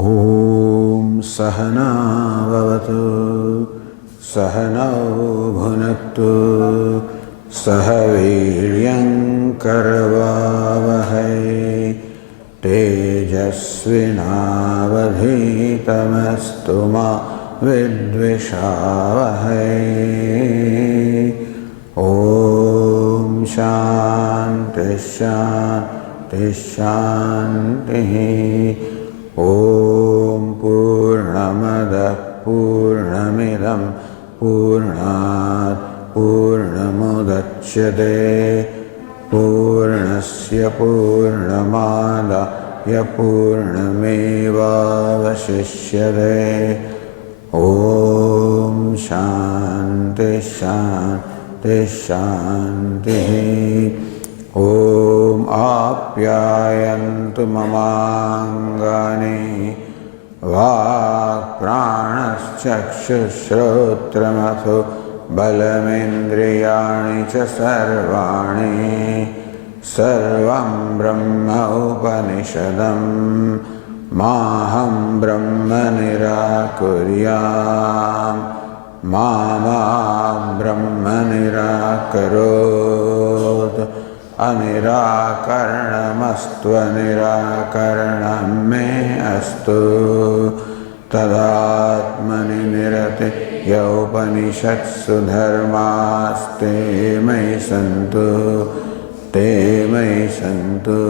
Om Sahana Vavatu Sahanau Bhunaktu Sahaviryam Karavavahai Tejasvinavadhitamastu ma vidvishavahai. Om Shanti Shanti Shanti. Om Purnamada Purnamidam Purnat Purnamudachyate Purnasya Purnamada Yapurnameva Vashishyate. Om Shanti Shanti Shanti. Om Apyayantu Mamangani Vak Pranaschakshushrotramathu Balamindriyani Cha Sarvani Sarvam Brahma Upanishadam Maham Brahma Nirakuryam Mama Brahma Nirakarot. Anirakarnamastu anirakaranam me astu tadatmani nirate yaupanishatsu dharmaste mai santu te mai santu.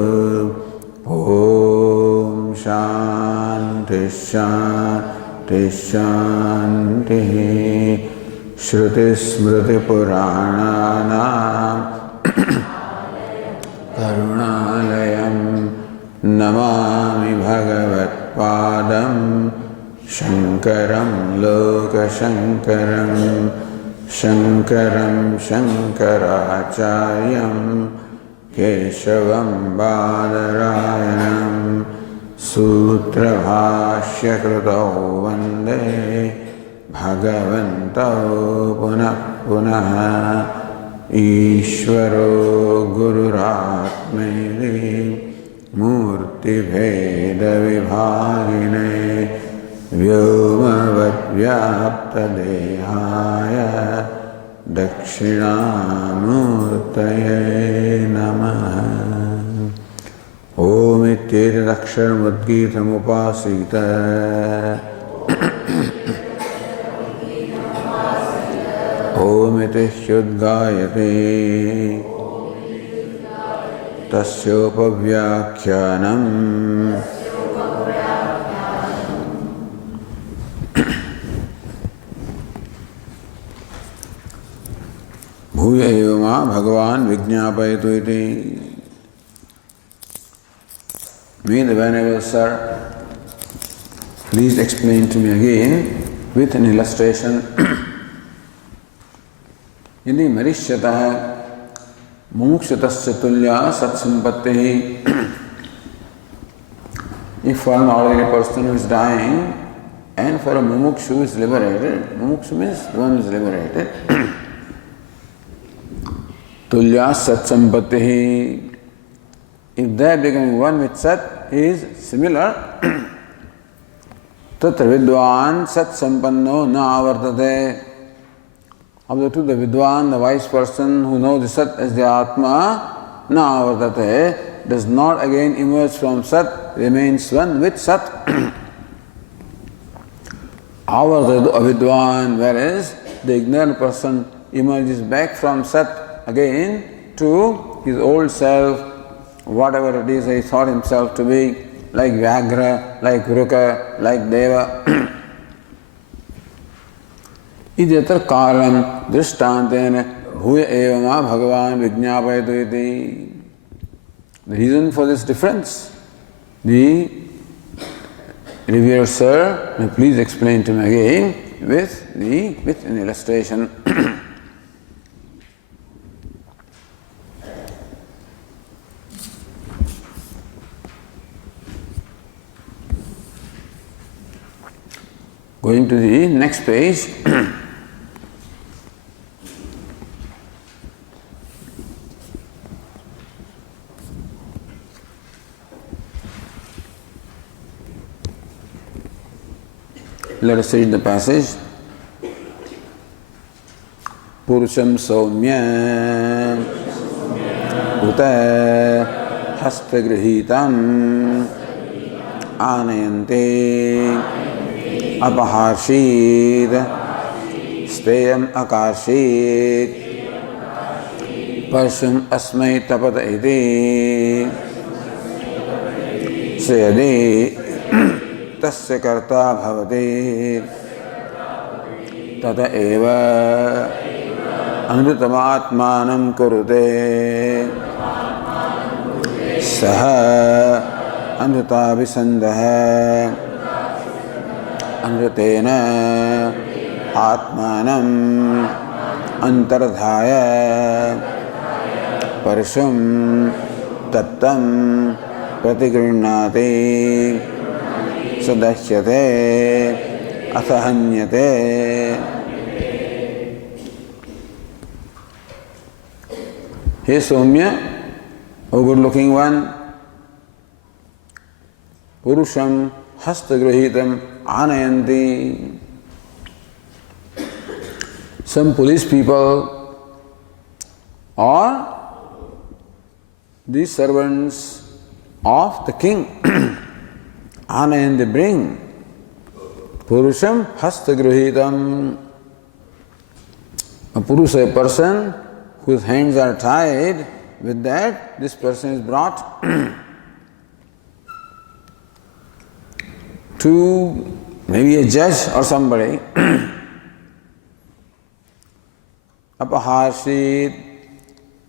Om Shanti Shanti Shanti. Shruti Smriti Purananam Karunalayam Namami Bhagavat Padam Shankaram Loka Shankaram Shankaram Shankaracharyam Keshavam Badarayanam Sutra Bhashya Krutau Vande Bhagavantau Punah Punah. Ishvaro Gururatmeni Murti Bheda Vibhagine Vyomavad Vyapta Dehaya Dakshinamurtaye Namaha. Om Ityeta Daksharamudgitam Upasita Om iti hyudgayate tasyopavyakyanam bhuya evama bhagavan vijñāpayatu iti. May the Venerable Sir please explain to me again with an illustration. यदि मरिष्यतः मुमुक्षुतस्य तुल्या सत्संपत्तिः. If for an ordinary person who is dying and for a mumukshu who is liberated, mumukshu means the one who is liberated, tulya satsampattihi. If they are becoming one with Sat is similar, tatra vidwan satsampanno na avartate. Of the two, the Vidwan, the wise person who knows the Sat as the Atma, na avartate, does not again emerge from Sat, remains one with Sat. Avartate avidwan, whereas the ignorant person emerges back from Sat again to his old self, whatever it is he thought himself to be, like Vyagra, like Ruka, like Deva. Idyatar karam drishtantena bhuya evama bhagavan vijñāpayatu iti. The reason for this difference, the revered Sir may please explain to me again with an illustration. Going to the next page. Let us read the passage. Purusham Soumya Uta Hastagrihitam Anayante Apaharshid Steyam Akarshid Parshum Asmai Tapata Iti Sayade Tasya Karta Bhavati Tata Eva Anrutamatmanam Kurute Saha Anrutavisandaha Anrutena Atmanam Antardhaya Parishum Tattam Pratigrinati Sadashyate Asahanyate. Hey Soumya, O good looking one, Purusham Hastagrahitam Anayanti. Some police people or the servants of the king Anayan they bring Purusham Hastagrahitam. A Purusha, a person whose hands are tied, with that this person is brought to maybe a judge or somebody. Apaharshit,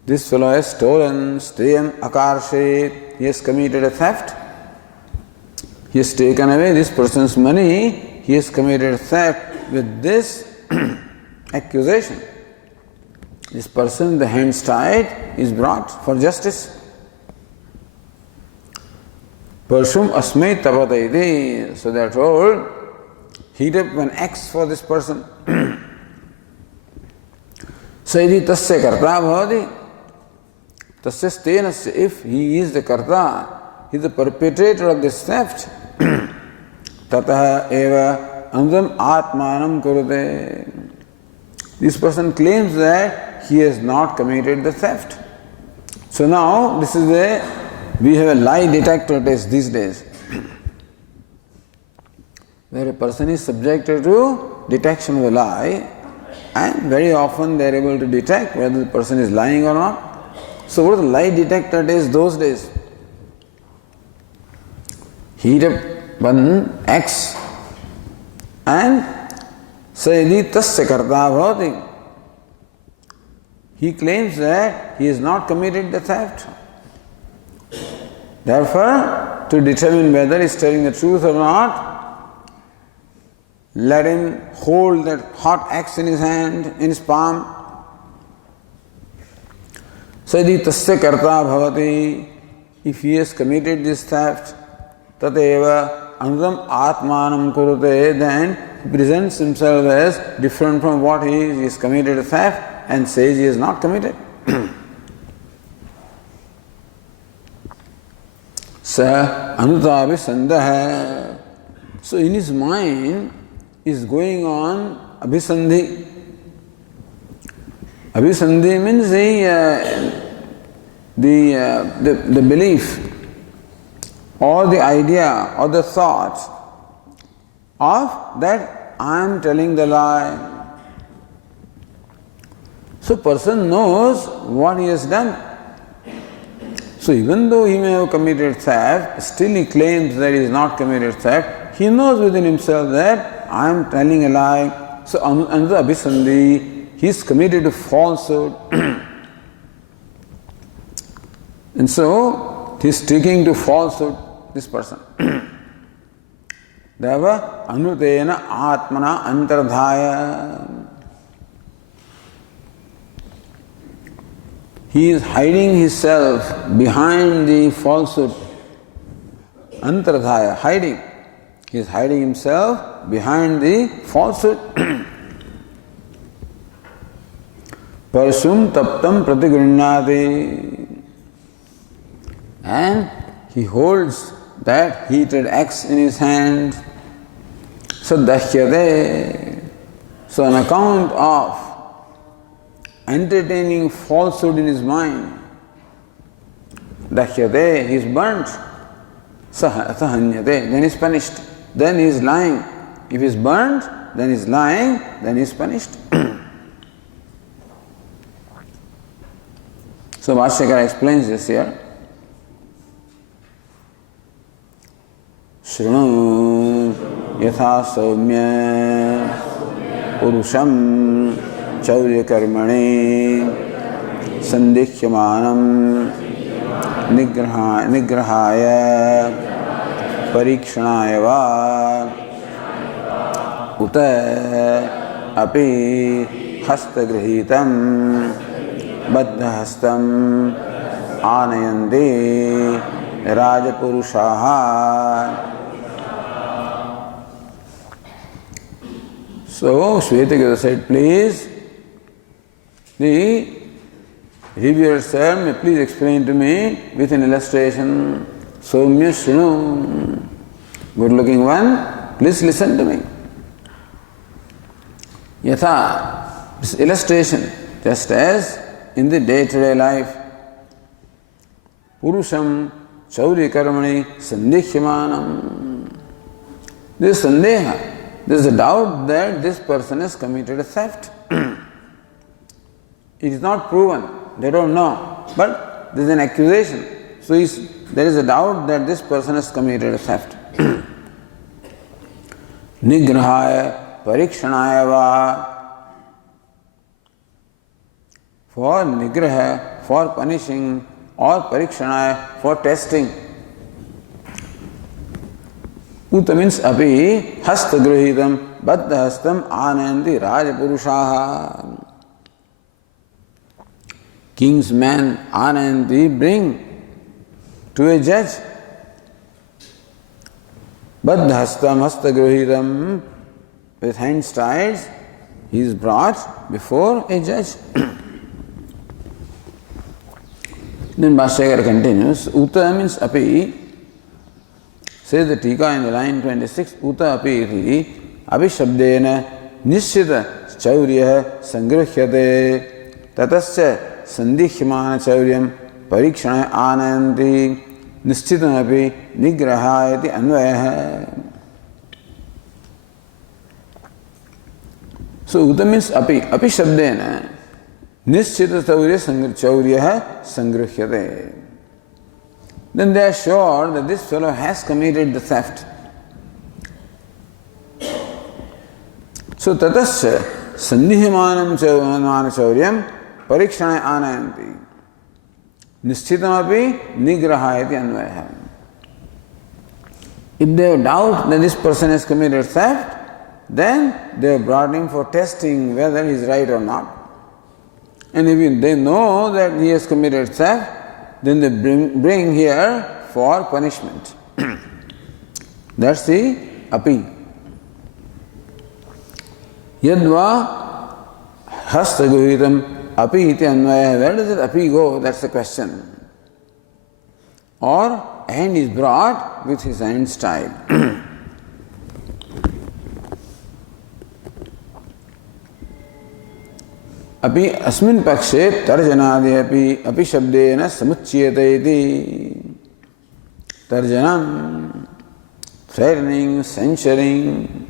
this fellow has stolen, Steyam Akarshit, he has committed a theft. He has taken away this person's money, he has committed a theft. With this accusation, this person, the hands tied, is brought for justice. Parshum Asmai Tapataiti, so they are told, heat up an axe for this person. Saidi tasya karta bhavati. Tasya stenasya, if he is the karta, he is the perpetrator of this theft, tataha eva anudam atmanam kurute. This person claims that he has not committed the theft. So now this is we have a lie detector test these days, where a person is subjected to detection of a lie, and very often they are able to detect whether the person is lying or not. So what was the lie detector test those days? Heat up one axe and Sayadi tasya karta bhavati. He claims that he has not committed the theft. Therefore, to determine whether he is telling the truth or not, let him hold that hot axe in his hand, in his palm. Sayadi tasya karta bhavati. If he has committed this theft, tateva anudam atmanam kurute, then he presents himself as different from what he is. He has committed a theft and says he has not committed. Sa anutavi sandaha. So in his mind is going on abhisandhi. Abhisandhi means the belief or the idea or the thought of that I am telling the lie. So person knows what he has done. So even though he may have committed theft, still he claims that he has not committed theft. He knows within himself that I am telling a lie. So under abhisandhi, he is committed to falsehood. And so he is sticking to falsehood, this person. Deva anutena atmana antardhaya. He is hiding himself behind the falsehood. Antardhaya, hiding. He is hiding himself behind the falsehood. Parshum taptam pratigrinnati. And he holds that heated axe in his hand. So dahyate. So on account of entertaining falsehood in his mind, dahyate, he is burnt. Sahanyate, then he is punished. Then he is lying. If he is burnt, then he is lying, then he is punished. So Bhashyakara explains this here. Shrunu yatha saumya purusham chaurya karmane sandikshyamanam nigrahaya parikshanaaya va uta api hastagrihitam baddhahastam anayande rajapurushaha. So Shvetagata said, please, the reviewer sir, may please explain to me with an illustration. Soumya Shinu, good looking one, please listen to me. Yatha, this illustration, just as in the day-to-day life, Purusham Chaurya Karmani Sandikshyamanam. There is sandeha, there is a doubt that this person has committed a theft. It is not proven, they don't know, but there is an accusation. So there is a doubt that this person has committed a theft. Nigrahaya parikshanaya va. For nigraha, for punishing, or parikshanaya, for testing. Uta means api hastagrihitam baddhahastam anandi rajapurushaha. King's man anandi bring to a judge. Baddhahastam hastagrihitam, with hands tied, he is brought before a judge. Then Bhashyakara continues, Uta means api, says the Tika in the line 26, Uta api iti, abhishabdena nishchita chaurya sangrahyate tatascha sandikhyamana chauryam parikshana ananti nishchitam api nigrahayati anvayah. So Uta means api, api shabdena nishchita chaurya sangrahyate. Then they are sure that this fellow has committed the theft. So tatasya sandihyamanam chauryam parikshana anayanti nishchitamapi nigrahayati anvayah. If they doubt that this person has committed theft, then they have brought him for testing whether he is right or not. And if they know that he has committed theft, then they bring here for punishment. That's the api. Yadva hastaguhitam api iti anvaya. Where does that api go? That's the question. Or a hand is brought with his hands tied. Api asmin pakshe tarjanadi api shabdena samuchyate iti. Tarjanam, threatening, censuring.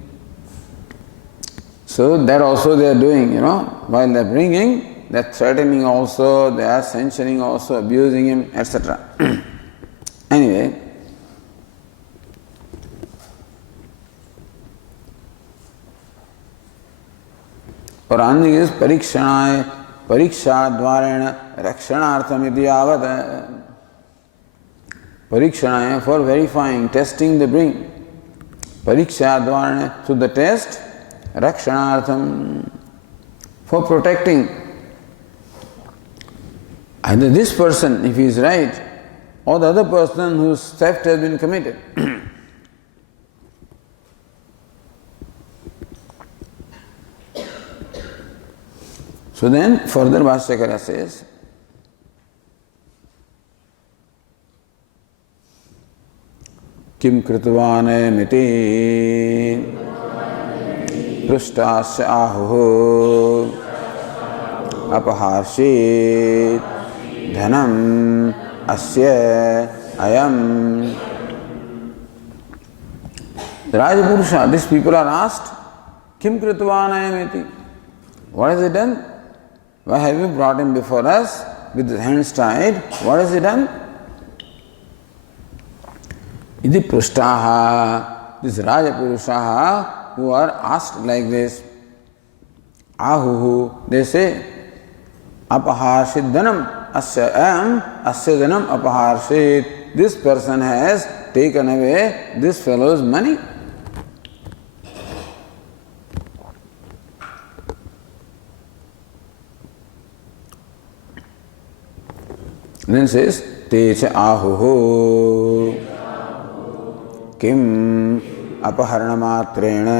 So that also they are doing, while they are bringing, they are threatening also, they are censuring also, abusing him, etc. Anyway, Puranic is parikshanaaya, pariksha dvarena rakshanartham iti avada. Parikshanaya, for verifying, testing they bring. Pariksha dvarena, through the test, rakshanartham, for protecting. Either this person, if he is right, or the other person whose theft has been committed. So then, further Bhashyakara says, Kim kritvane miti Prustasya ahuhu apaharshit dhanam asya ayam. The Rajapurusha, these people are asked, Kim Kritvanayameti? What has he done? Why have you brought him before us with his hands tied? What has he done? Iti Prushtaha, these Rajapurushaha who are asked like this, Ahuhu, they say, Apaharshit dhanam asya ayam asya dhanam apaharshit. This person has taken away this fellow's money. Then says, Techa ahuhu kim apaharnamatrena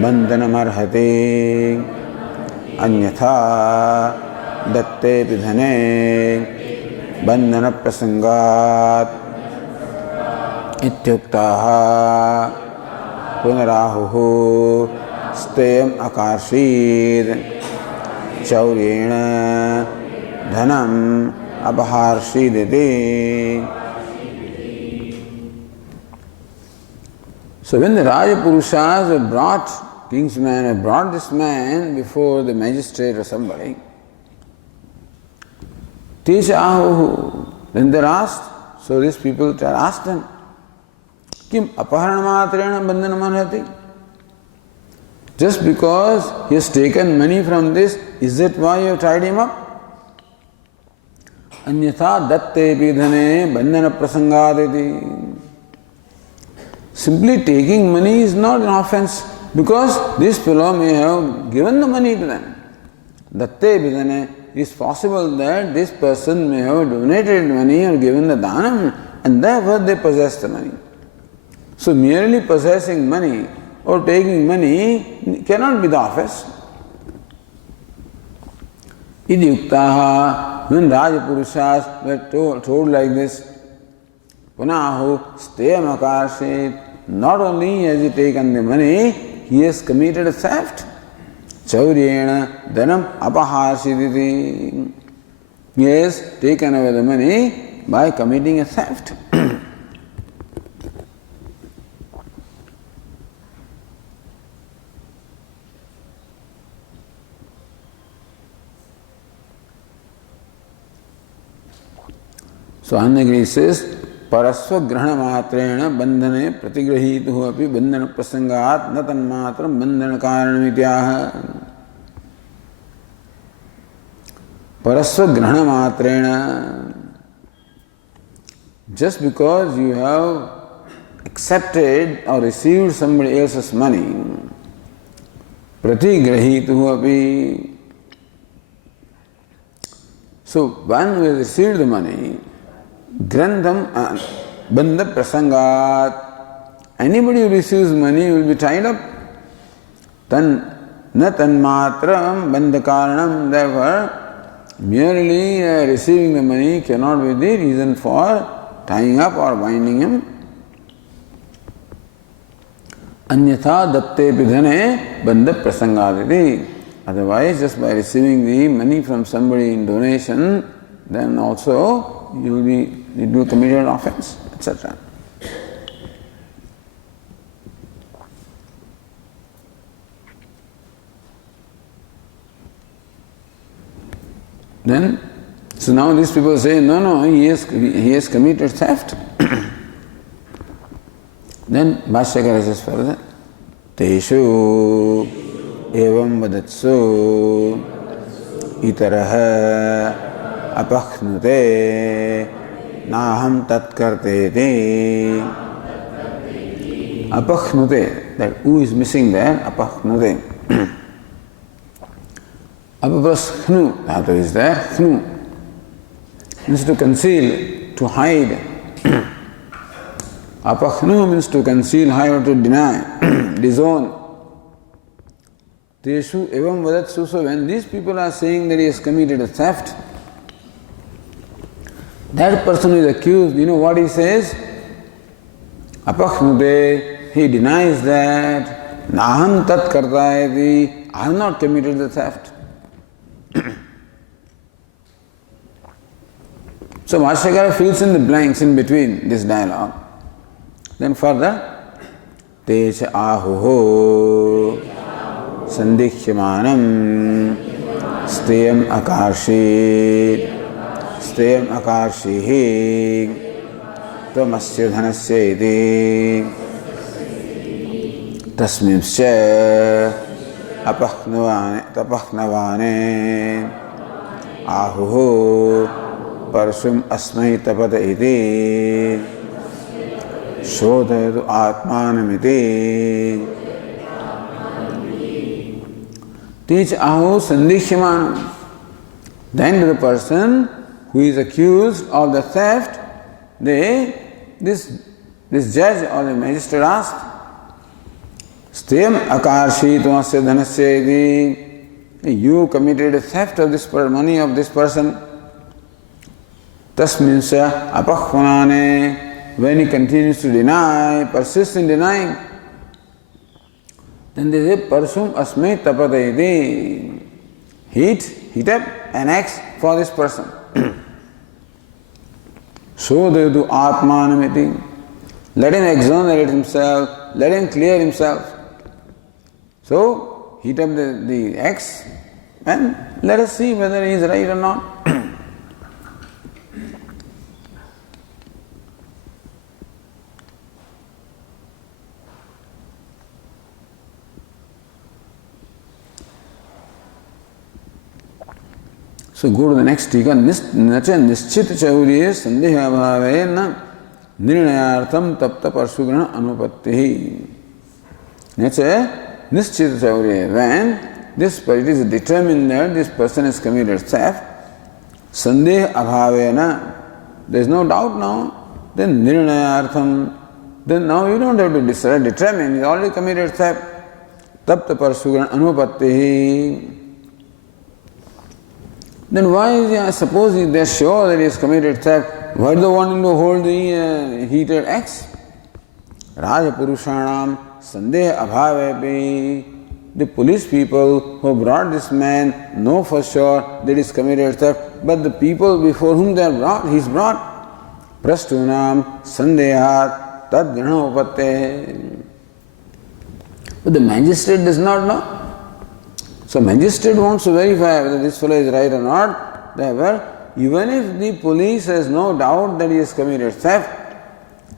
bandhanamarhati anyatha datte pidhane bandhana prasangat ityuktaha punarahuhu steyam akarshid chauryena dhanam apaharshidati. So when the Rajapurushas have brought, king's men have brought this man before the magistrate or somebody, Tisha ahuhu, then they are asked, so these people asked them, Kim aparanamatrena bandhanamarhati? Just because he has taken money from this, is that why you have tied him up? Anyatha datte pidhane bandhana prasangadati. Simply taking money is not an offense because this fellow may have given the money to them. Datte pidhane, it is possible that this person may have donated money or given the dhanam and therefore they possess the money. So merely possessing money or taking money cannot be the offense. Idyuktaha, when Rajapurushas were told like this, Punahu steyam akarshit, not only has he taken the money, he has committed a theft. Chauryena dhanam apaharshiditi. He has taken away the money by committing a theft. So Annagiri says, Parasva grahana matrena bandhane pratigrahituhu api bandhana prasangat na tanmatram bandhana karanamityah. Parasva grahana matrena. Just because you have accepted or received somebody else's money, pratigrahituhu api. So one who has received the money, Grandham bandha prasangat. Anybody who receives money will be tied up. Tan na tanmatram bandha karanam. Therefore, merely receiving the money cannot be the reason for tying up or binding him. Anyatha datte pidhane bandha prasangaditi. Otherwise, just by receiving the money from somebody in donation, then also it will commit an offense, etc. Then, so now these people say, no, he has committed theft. Then Bhashyakara says further, Teshu evam vadatsu itaraha apakhnute naham tatkarteti. Apakhnute, that U is missing there, apakhnute. Apa plus khnu, dhatu is there, khnu. Means to conceal, to hide. Apakhnu means to conceal, hide or to deny, disown. Teshu evam vadatsu. So when these people are saying that he has committed a theft, that person is accused, you know what he says? Apakhnute, he denies that. Naham tat kartayati, I have not committed the theft. So Bhashyakara fills in the blanks in between this dialogue. Then further, Techa ahuho sandikshyamanam steyam akarshihi tvamasya dhanasya iti tasmimsya tapahnavane ahuho parsum asmai tapata iti shodhayatu atmanamiti. Teach ahu sandikshyamanam. Then to the person who is accused of the theft, this judge or the magistrate asked, Steyam akarshi tvamasya dhanasya iti. You committed a theft of this money of this person. Tasminsya apahvanane. When he continues to deny, persists in denying, then they say, Parsum asme tapatayati. Heat up an axe for this person. Shodhayatu atmanamiti. Let him exonerate himself, let him clear himself. So, heat up the axe and let us see whether he is right or not. So go to the next tika. Nacha nischit chaurye sandeha bhavena nirnayartham tapta parsugrana anupattihi. Nacha nischit chaurye. When it is determined that this person has committed theft, sandeha abhavena, there is no doubt now, then nirnayartham, then now you don't have to determine, he already committed theft. Tapta parsugrana anupattihi. Then why is he, suppose they are sure that he has committed theft, why do they want him to hold the heated axe? Raja Purushanam Sandeha Abhavepi. The police people who brought this man know for sure that he has committed theft, but the people before whom they are brought, he is brought. Prastunam Sandehat Tad Grana Upatte. But the magistrate does not know. So magistrate wants to verify whether this fellow is right or not. Therefore, even if the police has no doubt that he has committed theft,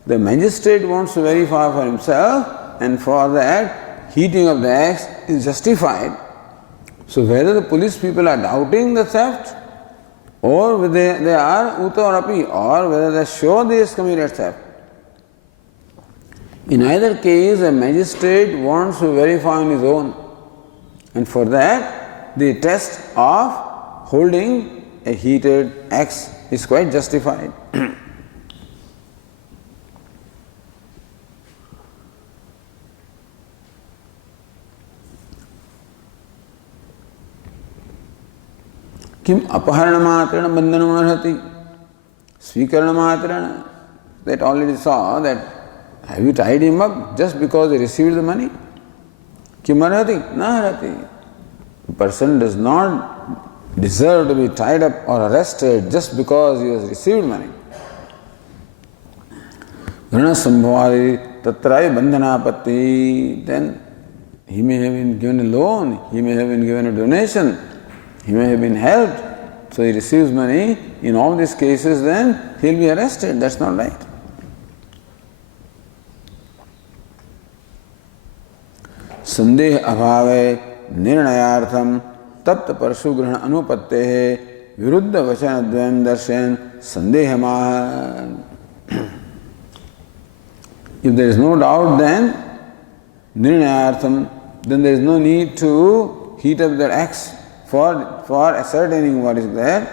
the magistrate wants to verify for himself, and for that, heating of the axe is justified. So whether the police people are doubting the theft, or whether they are uta or api, or whether they are sure they has committed theft. In either case, a magistrate wants to verify on his own. And for that, the test of holding a heated axe is quite justified. Kim apaharanamatana bandhanamarhati. Svikaranamatana. That already saw that, have you tied him up just because he received the money? Kimarati? Naharati. The person does not deserve to be tied up or arrested just because he has received money. Grana sambhavari tatrai bandhanapatti. Then he may have been given a loan, he may have been given a donation, he may have been helped. So he receives money. In all these cases, then he will be arrested. That's not right. Sandeha abhave nirnayartham tapta parsugrahana anupattehe viruddha vachanadvayam darshan sandehama. If there is no doubt, then nirnayartham, then there is no need to heat up their axe for ascertaining what is there.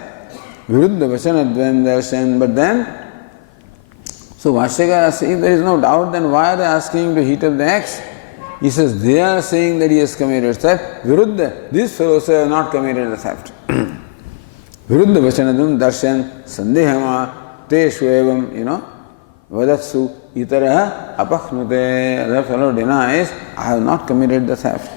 Viruddha vachanadvayam darshan. But then, so Vashyakara says, if there is no doubt, then why are they asking to heat up the axe? He says, they are saying that he has committed theft. Viruddha, these fellows have not committed the theft. Viruddha vachanadam darshan sandehama teshu evam, vadatsu itara apakhnute. Other fellow denies, I have not committed the theft.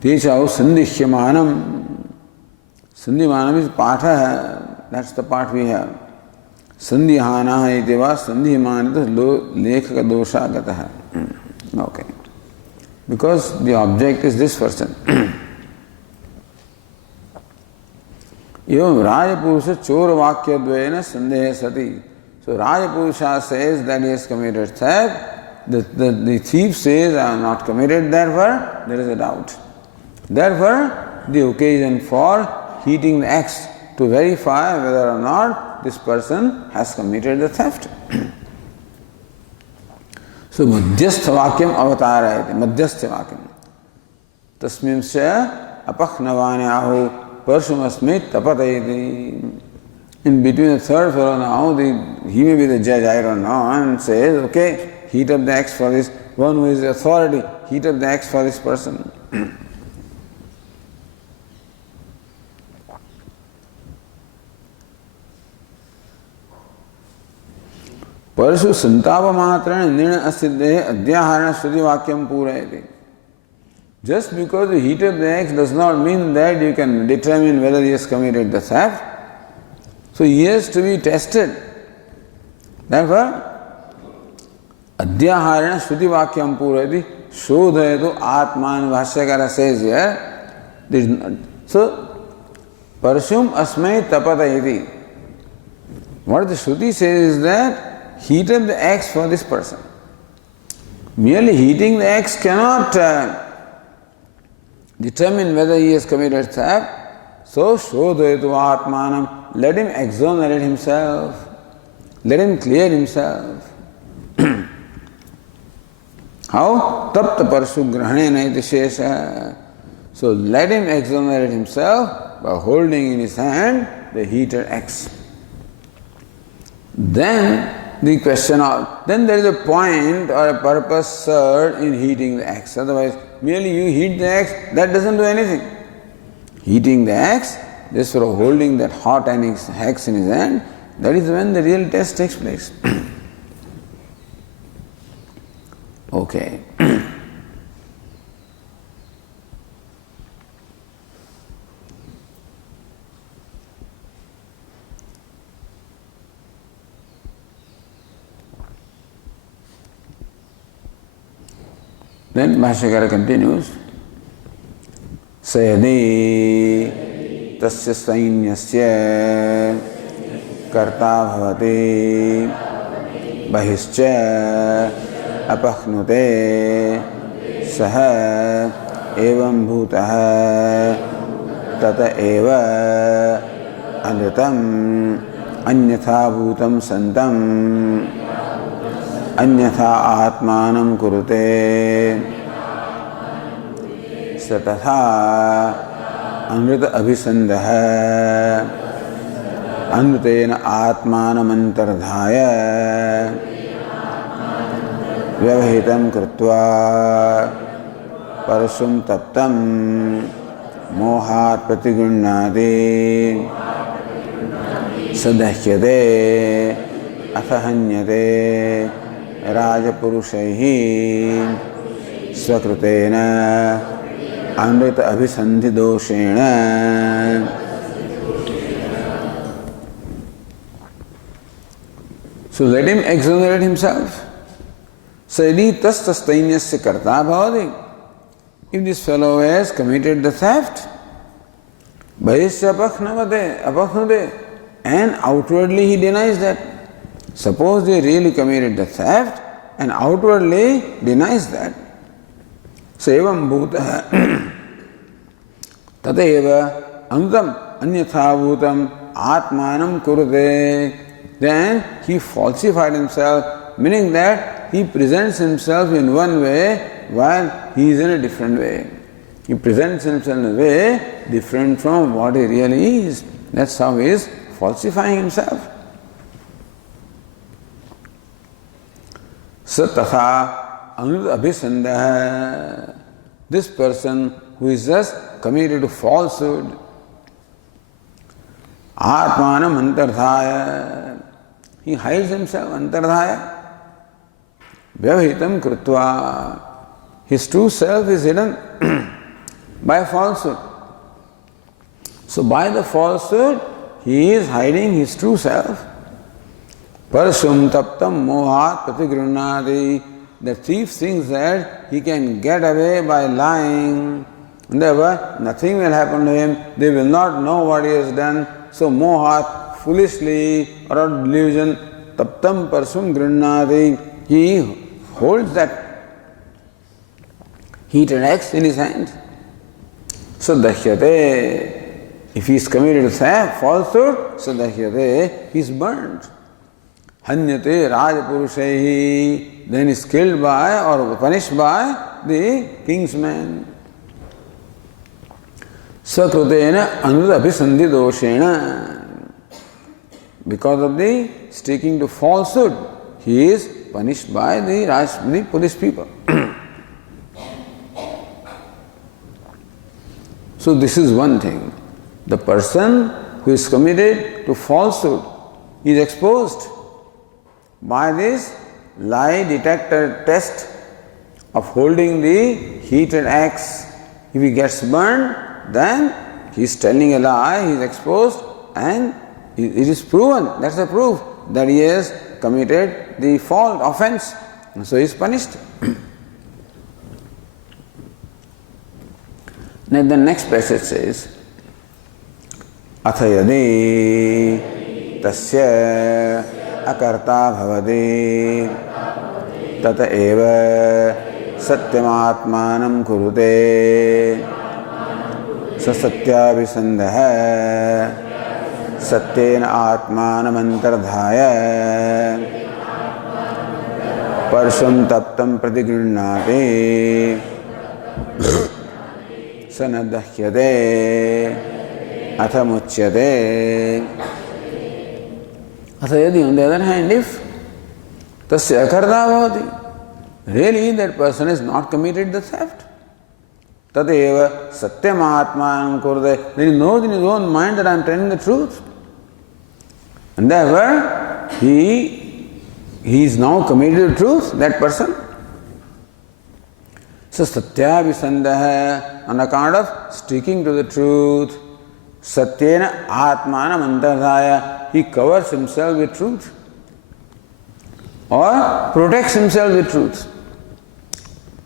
Teshau sandishyamanam. Sandhimanam is patha, that's the part we have. Sandhihana itiva sandhimanita lekhaka dosha gataha. Okay. Because the object is this person. Evam Rajapurusha chora vakya dvena sandeha sati. So Rajapurusha says that he has committed theft. The thief says, I have not committed, therefore there is a doubt. Therefore, the occasion for heating the axe to verify whether or not this person has committed the theft. So, madhyastha vakyam avatarayate, madhyastha vakyam. Tasminsya apakhnavanahu parsumasmi tapatayati. In between the third fellow now, he may be the judge, I don't know, and says, okay, heat up the axe for this. One who is the authority, heat up the axe for this person. Parsu santapa matrana nirna asiddhe adhyaharana shruti vakyam purayati. Just because you heat up the axe does not mean that you can determine whether he has committed the theft. So he has to be tested. Therefore, adhyaharana shruti vakyam purayati shodhayetu atman. Bhashyakara says here. So, parsum asmai tapatayati. What the Shruti says is that heat up the axe for this person. Merely heating the axe cannot determine whether he has committed theft. So, shodhayetu atmanam, let him exonerate himself. Let him clear himself. How? Tapta parsu grahanena iti shesha. So, let him exonerate himself by holding in his hand the heated axe. Then the question of, then there is a point or a purpose served in heating the axe. Otherwise, merely you heat the axe, that doesn't do anything. Heating the axe, just for holding that hot axe in his hand, that is when the real test takes place. Okay. Then Bhashyakara continues, Sayadi tasya sainyasya karta bhavati bahischa apakhnute saha evam bhutaha tata eva anritam anyatha bhutam santam अन्यथा आत्मानं कुरुते सतथा अमृत अभिसंदः अमृतेन आत्मानमन्तर्धाय व्यवहितं कृत्वा परशुं तप्तं मोहात् प्रतिगृह्णाति सदह्यते अथ हन्यते राजपुरुषैः स्वकृतेन अमृत अभिसंधि दोषेण. So let him exonerate himself. Sayadi tastastainyasya karta bhavati. If this fellow has committed the theft, bahishya apakhnute, and outwardly he denies that. Suppose he really committed the theft and outwardly denies that. So evam bhuta tateva amritam anyatha bhutam atmanam kurute. Then he falsified himself, meaning that he presents himself in one way while he is in a different way. He presents himself in a way different from what he really is. That's how he is falsifying himself. Satatha Anurta Abhisandaha. This person who is just committed to falsehood, Atmanam antardhaya. He hides himself, antardhaya. Vyavahitam krutva. His true self is hidden by falsehood. So by the falsehood, he is hiding his true self. Parshum taptam mohat pratigrunnadi. The thief thinks that he can get away by lying. Therefore, nothing will happen to him. They will not know what he has done. So mohat, foolishly or out of delusion, taptam parshum grunnadi. He holds that heated axe in his hand. So dahyate. If he is committed theft, falsehood, so dahyate, he is burnt. Hanyate rajapurushehi. Then he is killed by or punished by the king's man. Sakrutena anudabhisandhi doshena. Because of the sticking to falsehood, he is punished by the police people. So this is one thing. The person who is committed to falsehood is exposed by this lie detector test of holding the heated axe. If he gets burned, then he is telling a lie, he is exposed, and it is proven, that's the proof that he has committed the fault, offense, and so he is punished. Now the next passage says, Athayadi tasya akarta bhavati tata eva satyamatmanam kurute sasatyabhisandaha satyena atmanam antardhaya parsham taptam pratigrunnati sanadahyate athamuchyate. Athayadi, on the other hand, if tasya akarta bhavati, really that person has not committed the theft, tateva satyam atmanam kurute, then he knows in his own mind that I am telling the truth. And therefore, he is now committed to truth, that person. So satyabhisandaha, on account of sticking to the truth, satyena atmanam antardhaya, he covers himself with truth or protects himself with truth.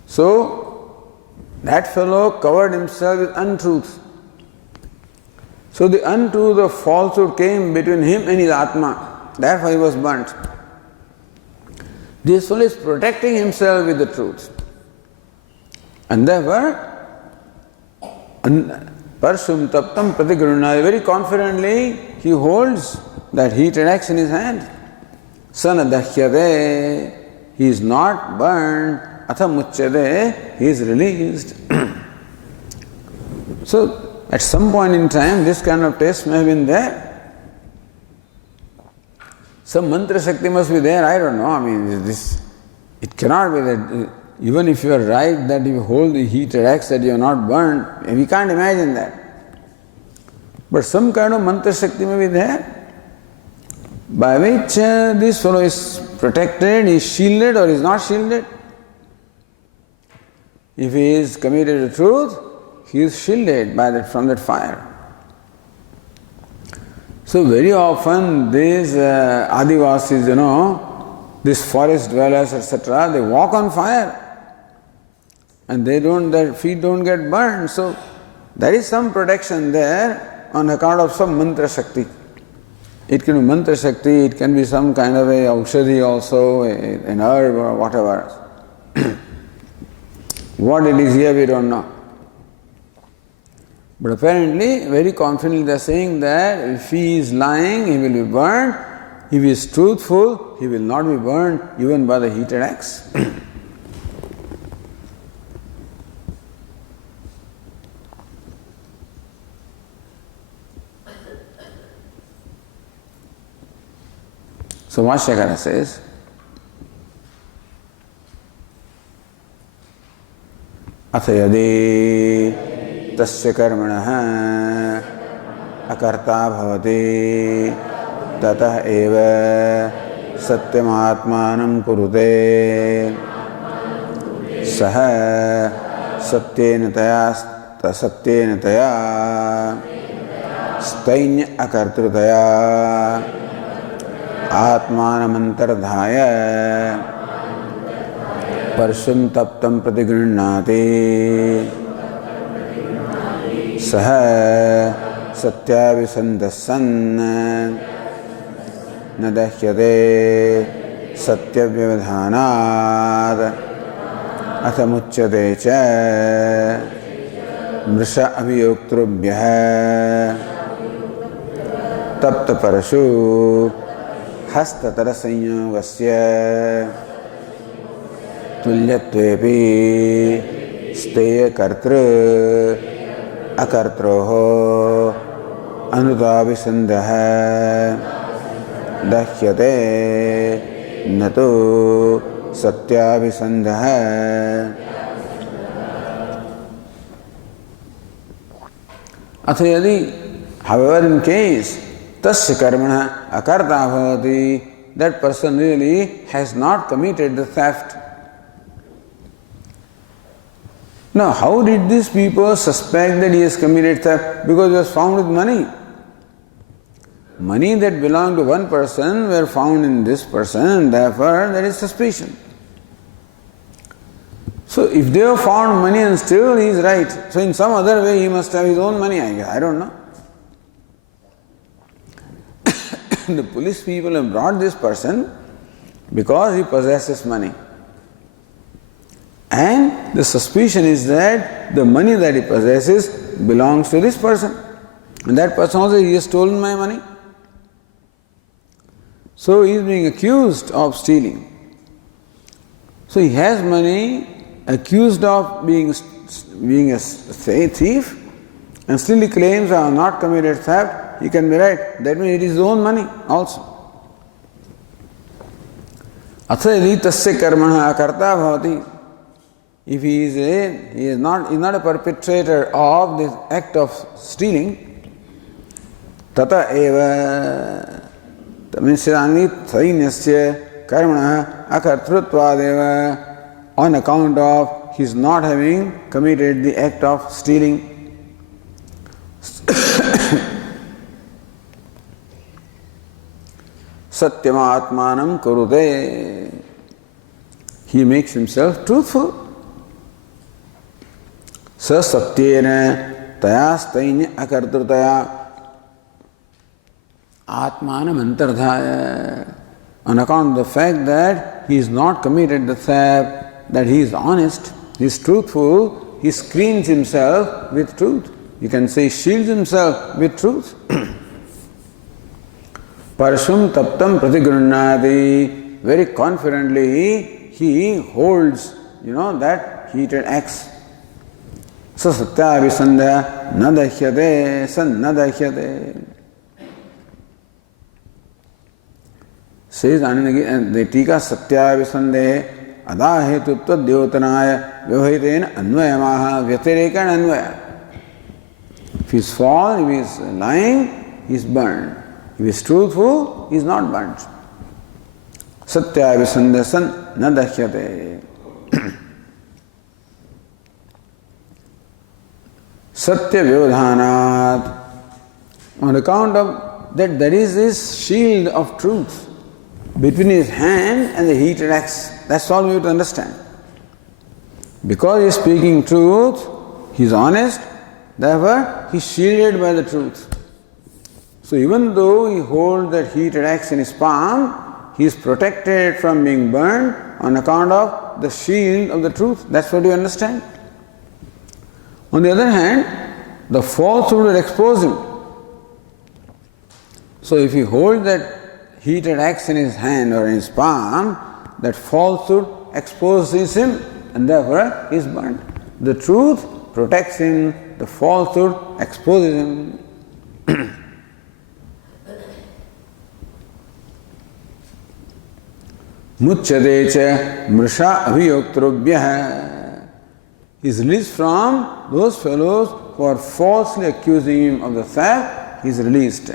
So that fellow covered himself with untruth. So the untruth of falsehood came between him and his Atma. Therefore he was burnt. This fellow is protecting himself with the truth. And therefore, parshum taptam pratigrunnati, very confidently he holds that heated axe in his hand. Sanadahyate, he is not burned. Athamuchyate, he is released. So, at some point in time, this kind of test may have been there. Some mantra shakti must be there, I don't know. I mean, it cannot be that, even if you are right that you hold the heated axe that you are not burned, we can't imagine that. But some kind of mantra shakti may be there, by which this fellow is protected, is shielded or is not shielded. If he is committed to truth, he is shielded from that fire. So very often these Adivasis, these forest dwellers, etc., they walk on fire and their feet don't get burned. So there is some protection there on account of some mantra shakti. It can be mantra shakti, it can be some kind of a aushadhi also, an herb or whatever. What it is here we don't know. But apparently, very confidently they are saying that if he is lying, he will be burned. If he is truthful, he will not be burned even by the heated axe. So Vashyakara says, Athayadi tasya karmanaha अकर्ता भवति ततः एव सत्यमात्मानं कुरुते सः सत्येन तया स्थैन्य अकर्तृतया आत्मानमन्तर्धाय परशुं तप्तं प्रतिगृह्णाति सः सत्याभिसन्धः सन् न दह्यते सत्यव्यवधानात् अथ मुच्यते च मृष अभियोक्तृभ्यः तप्तपरशु हस्ततरसंयोगस्य तुल्यत्वेपि स्थेयकर्तृ अकर्त्रोः अनुताभिसन्धः दह्यते न तु सत्याभिसन्धः। अथ यदि however in case tasya karmana akarta bhavati, that person really has not committed the theft. Now, how did these people suspect that he has committed theft? Because he was found with money. Money that belonged to one person were found in this person, and therefore there is suspicion. So, if they have found money and still he is right, so in some other way he must have his own money, I guess. I don't know. The police people have brought this person because he possesses money. And the suspicion is that the money that he possesses belongs to this person. And that person also, he has stolen my money. So he is being accused of stealing. So he has money, accused of being a thief, and still he claims I have not committed theft. He can be right. That means it is his own money also. Atha yadi tasya karmana akarta bhavati. If he is not a perpetrator of this act of stealing, tata eva, that means sainyasya karmana akartruttvadeva, on account of his not having committed the act of stealing. Satyam atmanam kurute, he makes himself truthful. Sa satyena taya stainya akartrutaya atmanam antardhaya, on account of the fact that he has not committed the theft, that he is honest, he is truthful, he screens himself with truth. You can say shields himself with truth. Parshum taptam pratigrunnati, very confidently he holds, that heated axe. So satya abhisandha na dahyate, san na dahyate. Says and the tika satya abhisandhe adahetutva dyotanaya vyavahitena anvayamaha vyatireka and anvaya. If he is false, if he is lying, he is burned. If he is truthful, he is not burnt. Satya abhisandha san na dahyate. Satya vyodhanat, on account of that there is this shield of truth between his hand and the heated axe. That's all we have to understand. Because he is speaking truth, he is honest, therefore he is shielded by the truth. So even though he holds that heated axe in his palm, he is protected from being burned on account of the shield of the truth. That's what you understand. On the other hand, the falsehood will expose him. So if he holds that heated axe in his hand or in his palm, that falsehood exposes him and therefore he is burnt. The truth protects him, the falsehood exposes him. Muchyate cha mrisha abhiyoktrubhyah. He is released from those fellows who are falsely accusing him of the theft. he is released.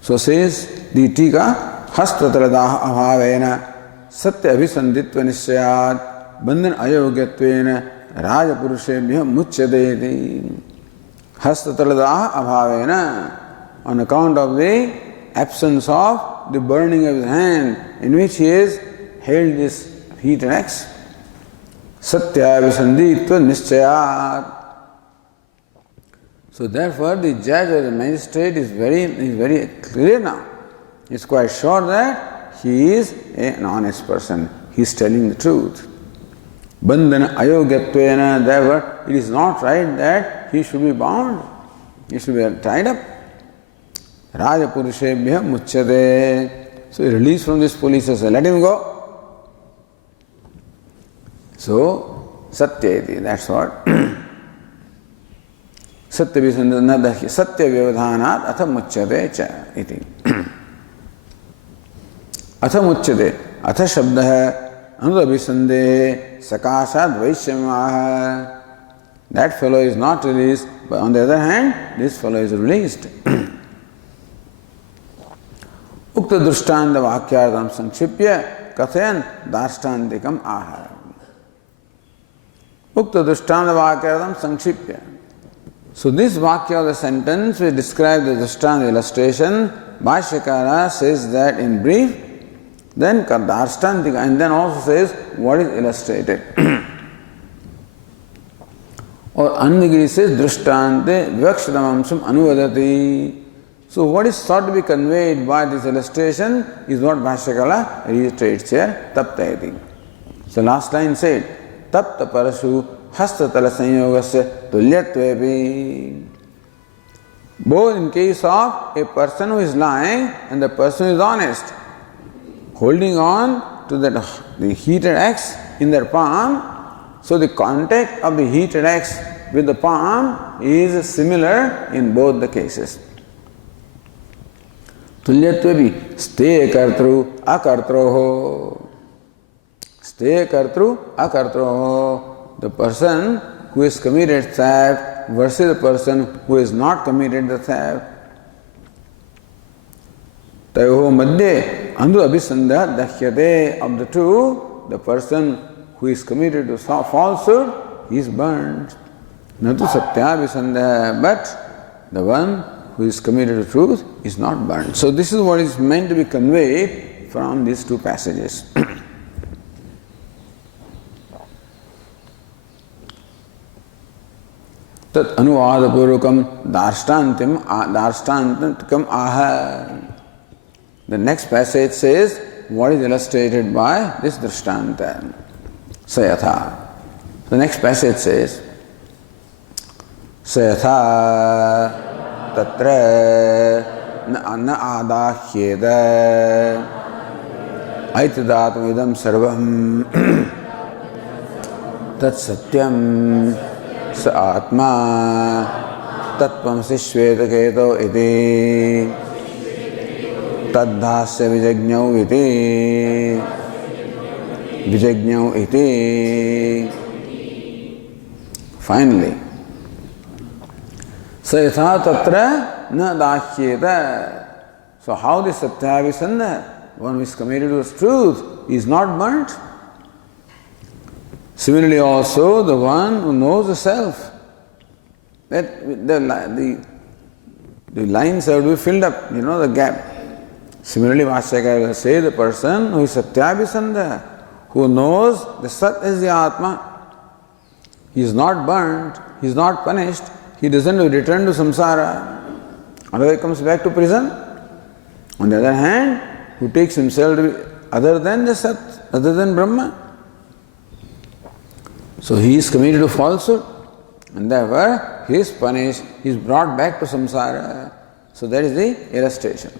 So says the Tika, Hastatradaha Abhavena Satya Abhisanditva Nishayat Bandhan Ayogyattvena Rajapurushabhya Muchyadeti. Hastatradaha Abhavena, on account of the absence of the burning of his hand in which he has held this heated axe. Satya Abhisanditva Nishayat. So therefore the judge or the magistrate is very clear now. He is quite sure that he is an honest person. He is telling the truth. Bandhana ayogyattvena, therefore it is not right that he should be bound. He should be tied up. Rajapurushebhya muchyate. So he released from this police and said, let him go. So satyeti, that's what. Satya visandha satya vyavadhanat atha muchyate cha iti. Atha muchyate, atha shabdah anudabhisandhe sakasad vaishyamaha. That fellow is not released, but on the other hand, this fellow is released. Ukta drishtanda vakyardam sankshipya kathayan darshtantikam aha. Ukta drishtanda vakyardam sankshipya. So this vakya of the sentence which describes the drishtanta illustration, Bhashyakara says that in brief, then darshtantika, and then also says what is illustrated. Or Annagiri says drishtante vivakshitamamsam anuvadati. So what is sought to be conveyed by this illustration is what Bhashyakara reiterates here, taptayati. So last line said, tapta parashu hastatala sanyogasya tulyatvepi. Both in case of a person who is lying and the person who is honest, holding on to the heated axe in their palm, so the contact of the heated axe with the palm is similar in both the cases. Tulyatvepi ste kartru akartroho. Ste kartru akartroho. The person who has committed theft versus the person who has not committed the theft. Tayoho madhye andu abhisandha dakhyate. Of the two, the person who is committed to falsehood is burned. Natu satyabhisandha, but the one who is committed to truth is not burned. So this is what is meant to be conveyed from these two passages. Tat anuvadapurukam darshtantikam aha. The next passage says what is illustrated by this drishtanta. Sayatha. The next passage says Sayatha tatra na adahyeda aitadatamidam sarvam tat satyam sa atma tattvamsi shvetaketo iti tadhasya vijajñau iti. Finally, sayatha tatra na dahyeta. So how this satyabhisandha, one who is committed to truth, is not burnt? Similarly also, the one who knows the self, that the lines have to be filled up, the gap. Similarly, Bhashyakara will say the person who is satyabhisandha, who knows the Sat is the Atma, he is not burnt, he is not punished, he doesn't return to samsara, otherwise he comes back to prison. On the other hand, who takes himself to be other than the Sat, other than Brahma, so he is committed to falsehood, and therefore he is punished, he is brought back to samsara. So that is the illustration.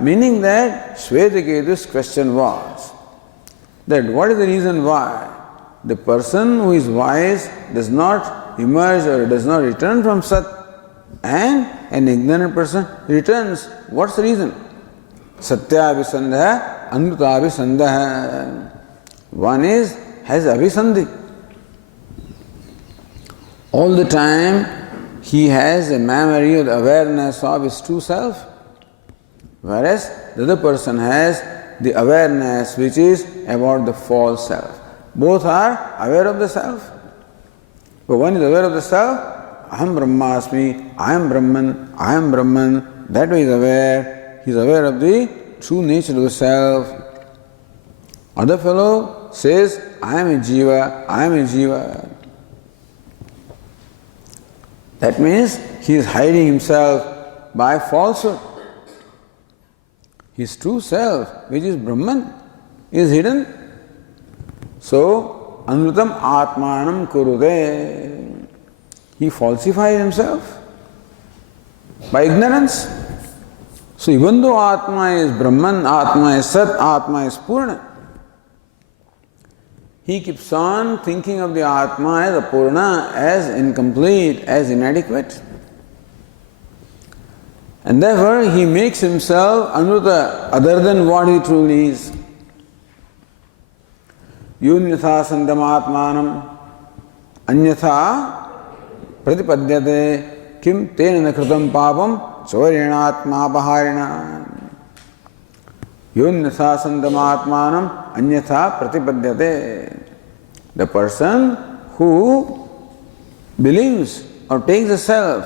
Meaning that Shvetaketu's question was that what is the reason why the person who is wise does not emerge or does not return from Sat, and an ignorant person returns. What's the reason? Satyabhisandha, Anrutabhisandha. One has abhisandhi. All the time he has a memory of the awareness of his true self, whereas the other person has the awareness which is about the false self. Both are aware of the self. But one is aware of the self, Aham Brahmasmi, I am Brahman, I am Brahman. That way he is aware. He is aware of the true nature of the self. Other fellow says, I am a jiva, I am a jiva. That means he is hiding himself by falsehood. His true self, which is Brahman, is hidden. So, Anrutam Atmanam Kurude. He falsifies himself by ignorance. So, even though Atma is Brahman, Atma is Sat, Atma is Purna, he keeps on thinking of the Atma as Apurna, as incomplete, as inadequate. And therefore he makes himself Anruta other than what he truly is. Yunyatha sandamatmanam anyatha pratipadyate kim tena nakritam papam chaurinatma paharina. Yunyatha sandamatmanam anyatha pratipadyate. The person who believes or takes the self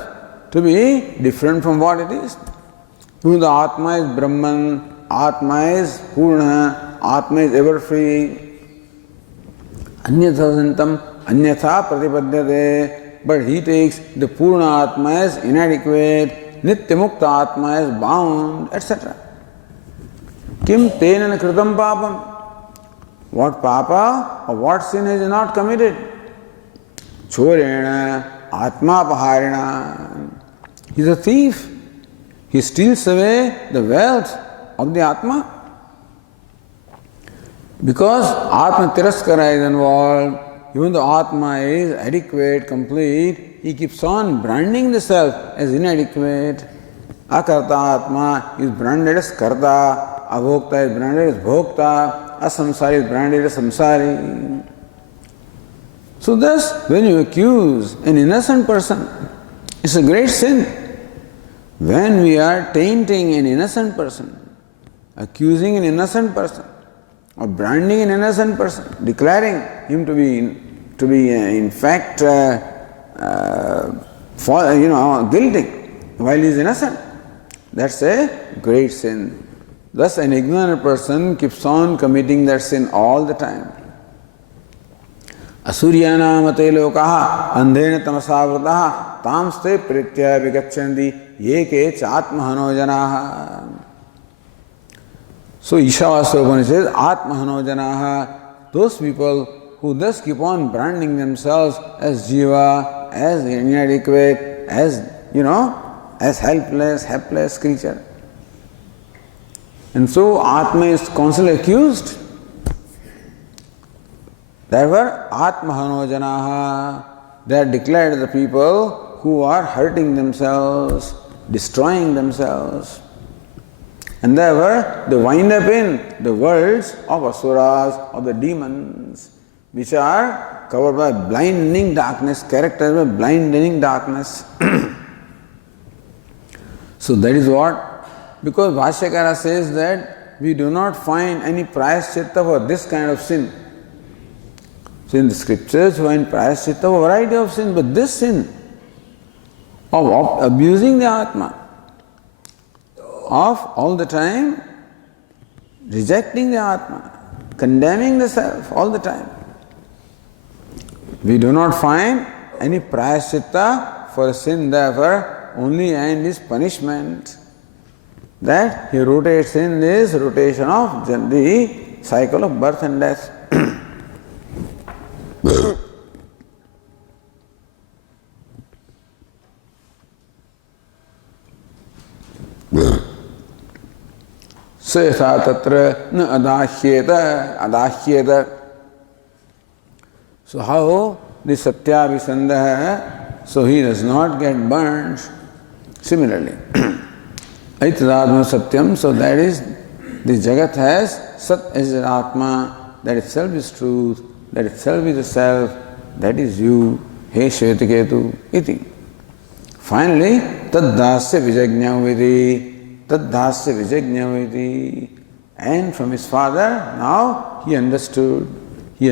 to be different from what it is. The Atma is Brahman, Atma is Purna, Atma is ever free. Anyatha santam, anyatha pratipadyate. But he takes the Purna Atma as inadequate, Nityamukta Atma as bound, etc. Kim tena kritam papam. What papa or what sin has he not committed? Chorena Atma paharina. He is a thief. He steals away the wealth of the Atma. Because Atma Tiraskara is involved, even though Atma is adequate, complete, he keeps on branding the self as inadequate. Akarta Atma is branded as Karta, Abhokta is branded as Bhokta, Asamsari is branded as Samsari. So thus, when you accuse an innocent person, it's a great sin. When we are tainting an innocent person, accusing an innocent person, or branding an innocent person, declaring him to be in fact guilty while he is innocent, that's a great sin. Thus, an ignorant person keeps on committing that sin all the time. Asuryanamate lokaha andhena tamasavratah tamste pritya vigacchandi yeke chatmahano janaha. So Ishavasya Upanishad says, Atmahano janaha, those people who thus keep on branding themselves as jiva, as inadequate, as helpless creature. And so Atma is constantly accused. Therefore, Atmahano janaha, they are declared the people who are hurting themselves, destroying themselves. And therefore, they wind up in the worlds of asuras, of the demons, which are covered by blinding darkness, characterized by blinding darkness. So that is what, because Bhashyakara says that we do not find any prayaschitta for this kind of sin. So in the scriptures we find prayaschitta for a variety of sin, but this sin of abusing the Atma, of all the time rejecting the Atma, condemning the self all the time, we do not find any prayaschitta for a sin. Therefore, only end is punishment. That he rotates in this rotation of the cycle of birth and death. Sesa tatra na adahyeta. So how the satya abhisandaha, so he does not get burned. Similarly, Aitadadma satyam, so that is, the Jagat has Sat as an Atma, that itself is truth, that itself is the self, that is you, he Shvetiketu, iti. Finally, taddhasya vijajñaviti. And from his father, now he understood, he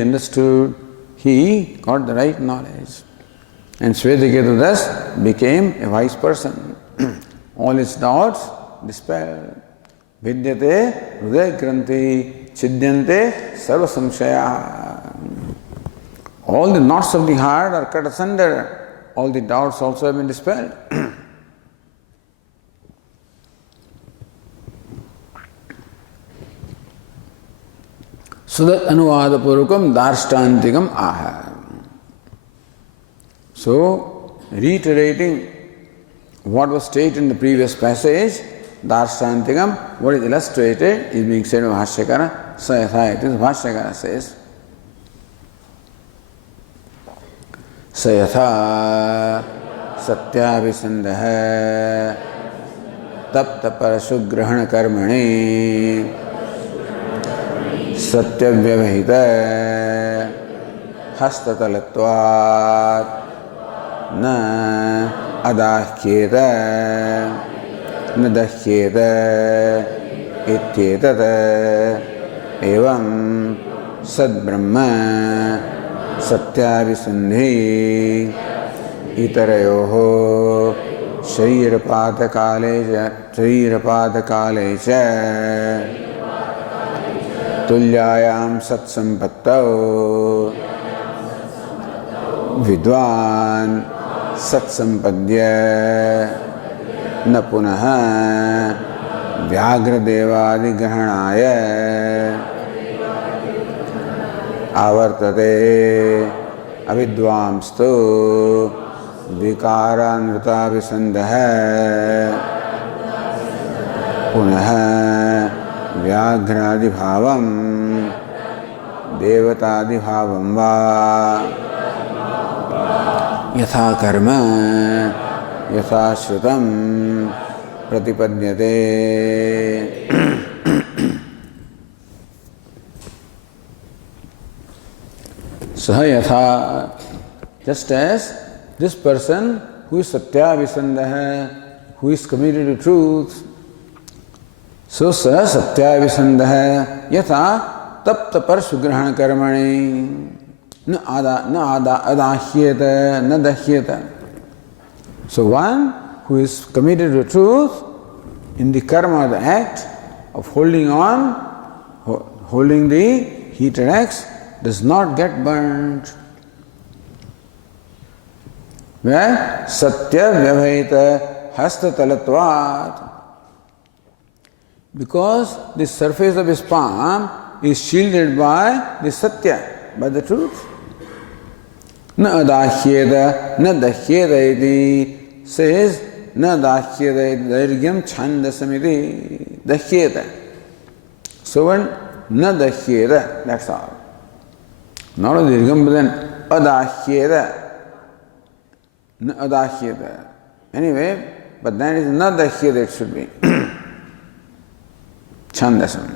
got the right knowledge. And Shvetiketu thus became a wise person. All his doubts dispelled. Vidyate hridaya granthi chidyante sarva samshaya. All the knots of the heart are cut asunder. All the doubts also have been dispelled. Sudat anuvada purukam darshtantikam aha. So, reiterating what was stated in the previous passage, darshtantikam, what is illustrated, is being said by Bhashyakara. Sayatha, it is Bhashyakara says. Sayatha satyabhisandaha tapta parasugrahana karmani satyavyavahita hastatalatvat na adahyeta na dahyeta ityetata evam sadbrahma satyabhisandhi itarayoho sharirapata-kale cha tulyayam satsampattau vidwan satsampadya na punaha vyagradevadigrahanaya avartate avidvamstu vikaranrutavisandaha punaha vyaghradibhavam devatadibhavam va yatha karma yatha shrutam pratipadyate. Sahayatha, just as this person who is satyabhisandaha, who is committed to truth, so sa satyabhisandaha yatha tapta parasugrahana karmani na adahyeta na dahyeta. So one who is committed to truth in the karma, the act of holding the heated axe, does not get burnt. Where satya vyavahita hastatalatvat. Because the surface of his palm is shielded by the satya, by the truth. Na adahyeda na dahyeda iti says na dahyeda iti dairyam chhandasamiti dahyeda. So when na dahyeda, that's all. Not a dirgham, but then adahyeda. Na adahyeda. Anyway, but that is not dahyeda, it should be. Chandasam.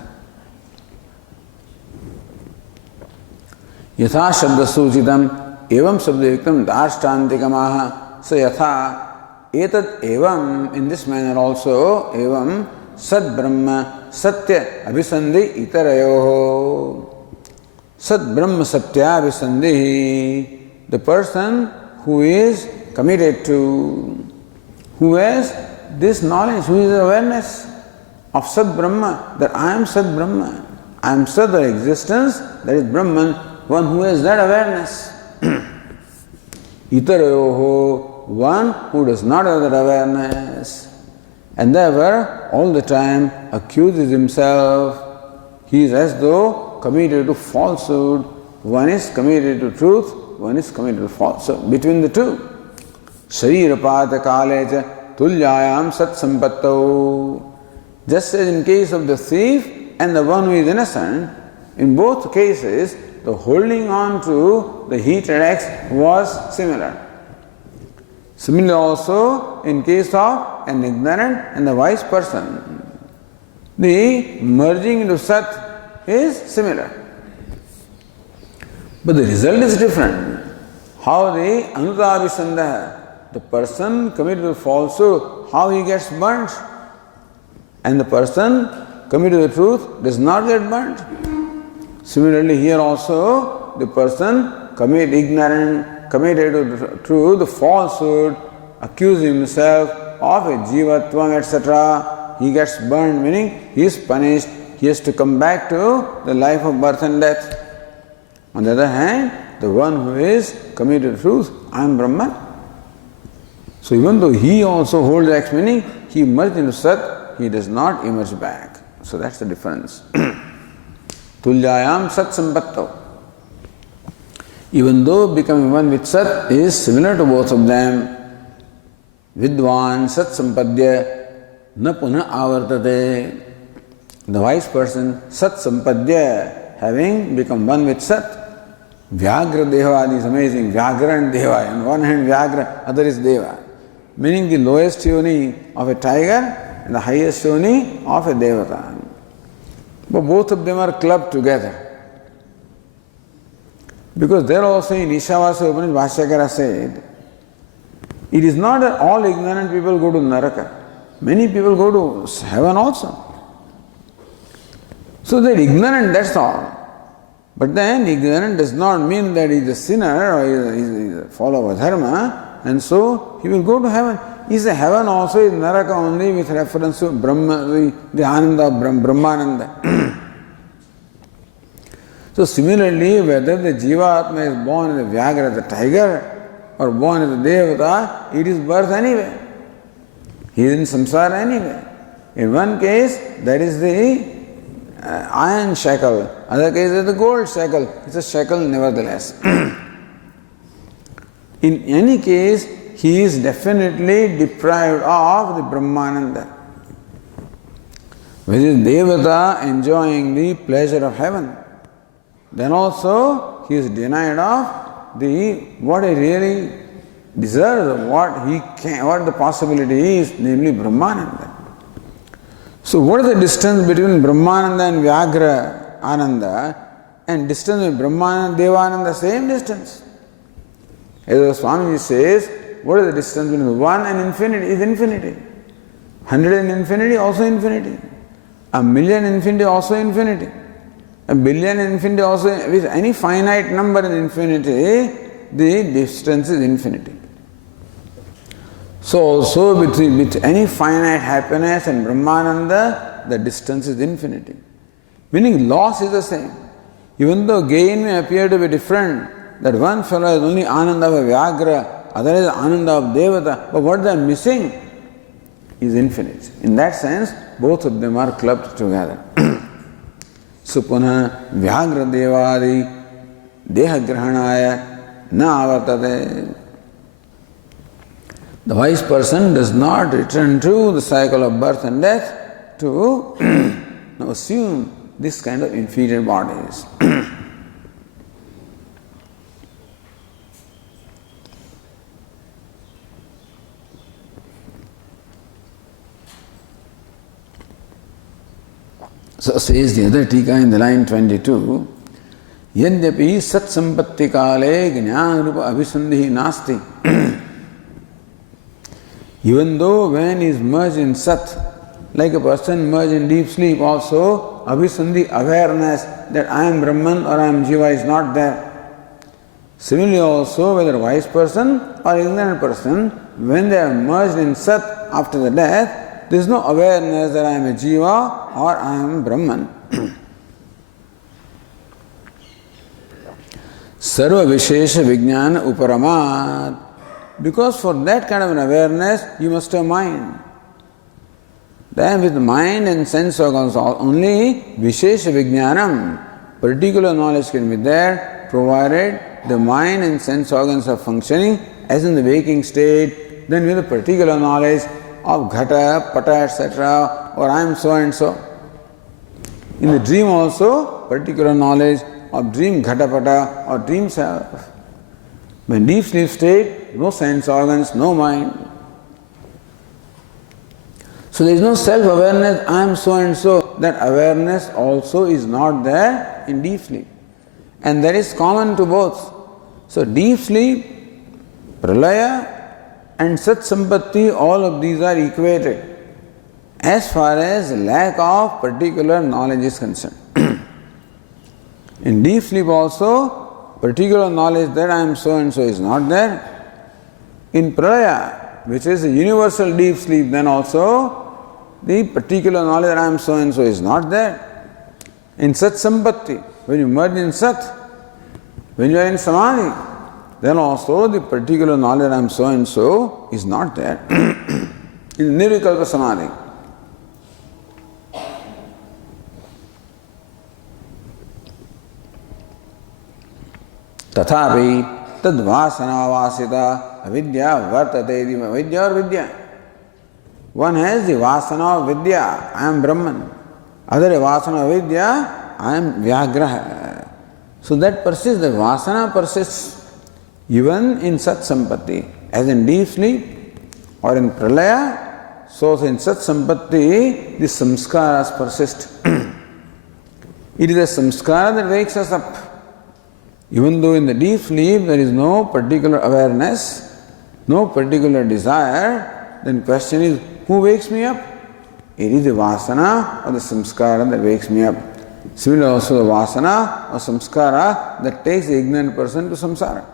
Yatha shabda suchitam evam sabdayuktam darshtantikamaha sa yatha etat evam, in this manner also evam sad brahma satya abhisandhi itarayoho. Sat Brahma Satya Abhisandhi, the person who is committed to, who has this knowledge, who is awareness of Sat Brahma, that I am Sat Brahma, I am Sat, the existence, that is Brahman, one who has that awareness. Itarayoho, one who does not have that awareness, and therefore all the time accuses himself. He is as though committed to falsehood. One is committed to truth, one is committed to falsehood. Between the two, sharirapata-kale tulyayam satsampattau. Just as in case of the thief and the one who is innocent, in both cases, the holding on to the heated axe was similar. Similarly also, in case of an ignorant and a wise person, the merging into Sat is similar. But the result is different. How the Anutavisandha, the person committed to falsehood, how he gets burnt. And the person committed to the truth does not get burnt. Similarly, here also, the person committed to the falsehood, accusing himself of a jivatvam, etc. He gets burned, meaning he is punished. He has to come back to the life of birth and death. On the other hand, the one who is committed to truth, I am Brahman. So even though he also holds X meaning, he merged into Sat, he does not emerge back. So that's the difference. Tulyayam Sat Sampattau. Even though becoming one with Sat is similar to both of them, Vidwan Sat Sampadya na punha avartate. The wise person, Sat Sampadya, having become one with Sat. Vyagra Devadi is amazing. Vyagra and Deva. On one hand Vyagra, other is Deva. Meaning the lowest yoni of a tiger and the highest yoni of a Devata. But both of them are clubbed together. Because there also in Ishavasa Upanishad, Bhashyakara said, it is not that all ignorant people go to Naraka. Many people go to heaven also. So they are ignorant, that's all. But then ignorant does not mean that he is a sinner or he is a follower of dharma, and so he will go to heaven. Is a heaven also is Naraka only with reference to Brahma, the Ananda of Brahmananda. So similarly, whether the Jivatma is born as a Vyagra, the tiger, or born as a Devata, it is birth anyway. He is in samsara anyway. In one case, that is the iron shackle, other case is the gold shackle. It's a shackle nevertheless. In any case, he is definitely deprived of the Brahmananda. Which is Devata enjoying the pleasure of heaven. Then also he is denied of what he really deserves, what the possibility is, namely Brahmananda. So what is the distance between Brahmananda and Vyagra Ananda, and distance between Brahmananda and Devananda? Same distance. As Swami says, what is the distance between one and infinity? Is infinity. 100 and infinity, also infinity. A million infinity, also infinity. A billion infinity, also, with any finite number in infinity, the distance is infinity. So also with any finite happiness and Brahmananda, the distance is infinity. Meaning loss is the same. Even though gain may appear to be different, that one fellow is only Ananda of a Vyagra, other is Ananda of Devata, but what they are missing is infinite. In that sense, both of them are clubbed together. Supuna Vyagra Devadi Deha Grahanaya Na Avartate. The wise person does not return to the cycle of birth and death to assume this kind of inferior bodies. So says the other tika in the line 22, Yadyapi sat sampatti kale jnana rupa abhisandhi nasti. Even though when he is merged in Sat, like a person merged in deep sleep also, abhisandhi, awareness that I am Brahman or I am Jiva is not there. Similarly also, whether a wise person or ignorant person, when they are merged in Sat after the death, there is no awareness that I am a Jiva or I am Brahman. Sarva Vishesha Vijnana Uparamat. Because for that kind of an awareness, you must have mind. Then with mind and sense organs only, Vishesha Vijnanam, particular knowledge can be there, provided the mind and sense organs are functioning as in the waking state, then with a particular knowledge of Ghata, Pata, etc., or I am so and so. In the dream also, particular knowledge of dream Ghata, Pata, or dream self. When deep sleep state, no sense organs, no mind. So there is no self-awareness, I am so and so. That awareness also is not there in deep sleep. and that is common to both. So deep sleep, pralaya and sat sampatti, all of these are equated as far as lack of particular knowledge is concerned. In deep sleep also, particular knowledge that I am so and so is not there. In pralaya, which is a universal deep sleep, then also the particular knowledge that I am so and so is not there. In sat sampatti, when you merge in sat, when you are in samadhi, then also the particular knowledge that I am so and so is not there. In nirvikalpa samadhi. Tathapi tad vasana vasita avidya vartate di avidya or vidya. One has the vasana of vidya, I am Brahman. Other vasana of vidya, I am Vyagraha. So that persists, the vasana persists even in sat sampatti, as in deep sleep or in pralaya. So in sat sampatti, the samskaras persist. It is a samskara that wakes us up. Even though in the deep sleep there is no particular awareness, no particular desire, then question is, who wakes me up? It is the vasana or the samskara that wakes me up. Similarly also the vasana or samskara that takes the ignorant person to samsara.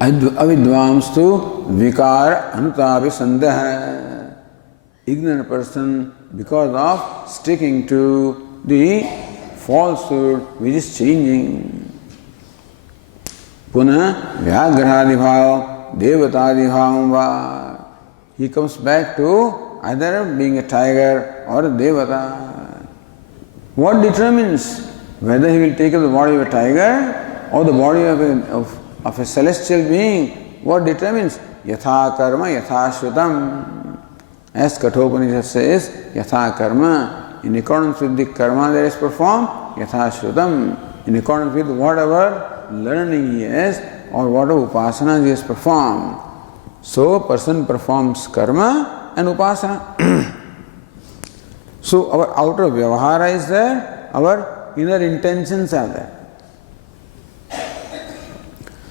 Avidvamstu vikar anutapi sandeha. Ignorant person, because of sticking to the falsehood which is changing. Puna vyagradi bhav, devatadi bhav. He comes back to either being a tiger or a devata. What determines whether he will take up the body of a tiger or the body of a celestial being? What determines? Yatha karma yatha shrutam. As Kathopanishad says, yatha karma, in accordance with the karma that is performed, yatha shrutam, in accordance with whatever learning he has or whatever upasana he has performed. So a person performs karma and upasana. So our outer vyavahara is there, our inner intentions are there.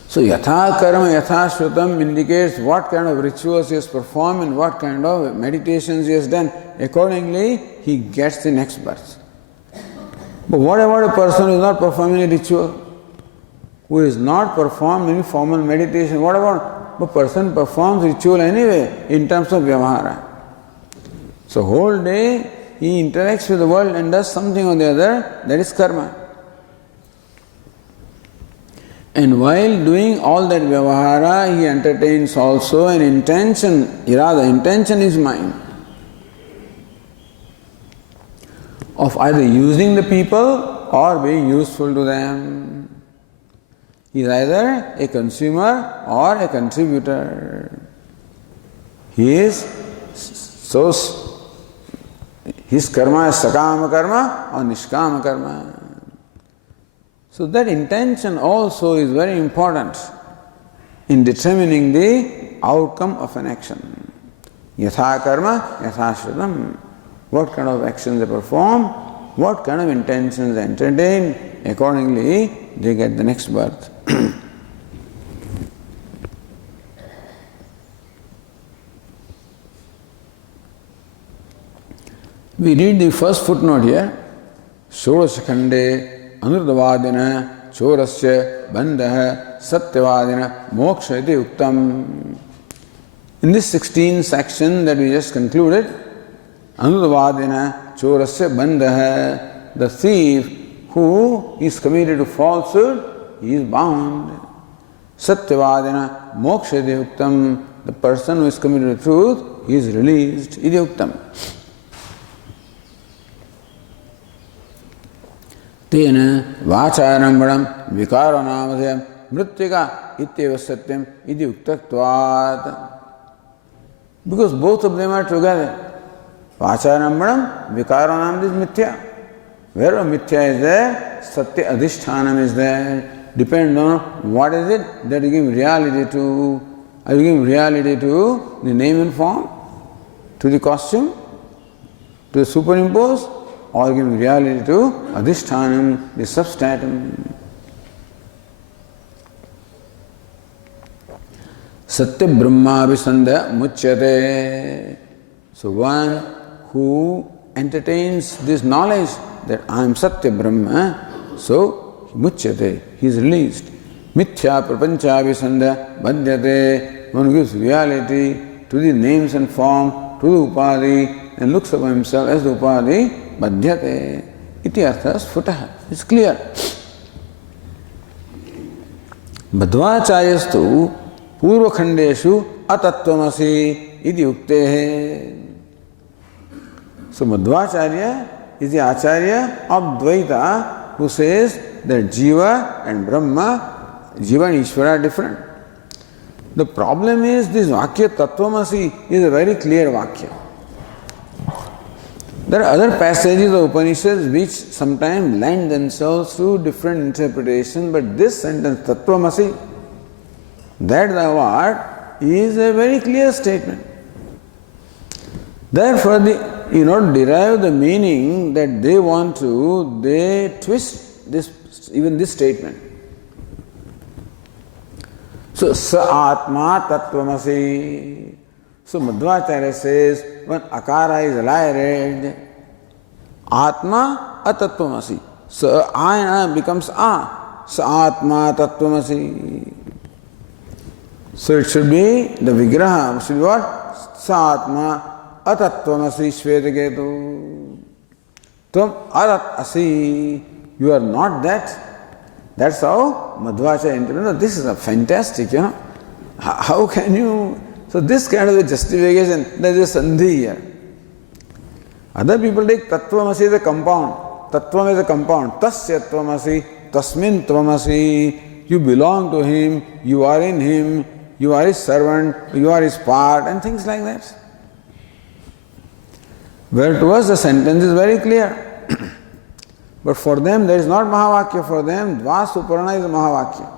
So yatha karma yatha shrutam indicates what kind of rituals he has performed and what kind of meditations he has done. Accordingly, he gets the next birth. But what about a person who is not performing a ritual? Who is not performed any formal meditation? What about a person performs ritual anyway in terms of vyavahara? So whole day he interacts with the world and does something or the other, that is karma. And while doing all that vyavahara, he entertains also an intention, irada, intention is mind, of either using the people or being useful to them. He is either a consumer or a contributor. He is so, his karma is sakama karma or nishkama karma. So that intention also is very important in determining the outcome of an action. Yatha karma, yatha shrutam. What kind of actions they perform, what kind of intentions they entertain, accordingly they get the next birth. We read the first footnote here. Shodasakhande Anurdavadina Chorasya Bandha Satyavadina Moksha iti uktam. In this 16th section that we just concluded, Anurdavadina Chorasya Bandha, the thief who is committed to falsehood, he is bound. Satyavadina Moksha iti uktam, the person who is committed to truth, he is released. Iti uktam. Tena vacharambanam vikaranamase mrityaka ityeva satyam iti uktaktvat. Because both of them are together. Vacharambanam, vikaranam is mithya. Wherever mithya is there, satya adhishthanam is there. depends on what is it that you give reality to. Are you giving reality to the name and form, to the costume, to the superimpose, or giving reality to adhishthanam, the substratum? Satya Brahma Abhisandha Muchyate. So one who entertains this knowledge that I am Satya Brahma, so Muchyate, he is released. Mithya Prapancha Abhisandha Badhyate. One who gives reality to the names and form, to the Upadhi, and looks upon himself as the Upadhi, Badhyate. Iti arthas Phutaha. It's clear. Madhvacharyastu पूर्व खंडेषु अतत्वमसि इति उक्तेः. So Madhvacharya is the Acharya of Dvaita who says that Jiva and Brahma, Jiva and Ishvara are different. The problem is this Vakya Tattvamasi is a very clear Vakya. There are other passages of Upanishads which sometimes lend themselves to different interpretations, but this sentence Tattvamasi, that thou art, is a very clear statement. Therefore, derive the meaning that they want to, they twist this, even this statement. So, sa atma tattvamasi. So, Madhvacharya says, when akara is alired, atma atattvamasi. So, I becomes a. Sa atma tattvamasi. So it should be the vigraha, should be what? Sa-atma atattvamasi shvetaketu. Tvam atat asi. You are not that. That's how Madhvacharya interprets. This is a fantastic, How can you? So this kind of a justification, there is a sandhi here. Other people take tattvamasi as a compound. Tattvam is a compound. Tasya tvamasi, tasmin tvamasi. You belong to him, you are in him. You are his servant, you are his part, and things like that. Where to us the sentence is very clear. But for them there is not Mahavakya. For them, Dvasuparna is a Mahavakya.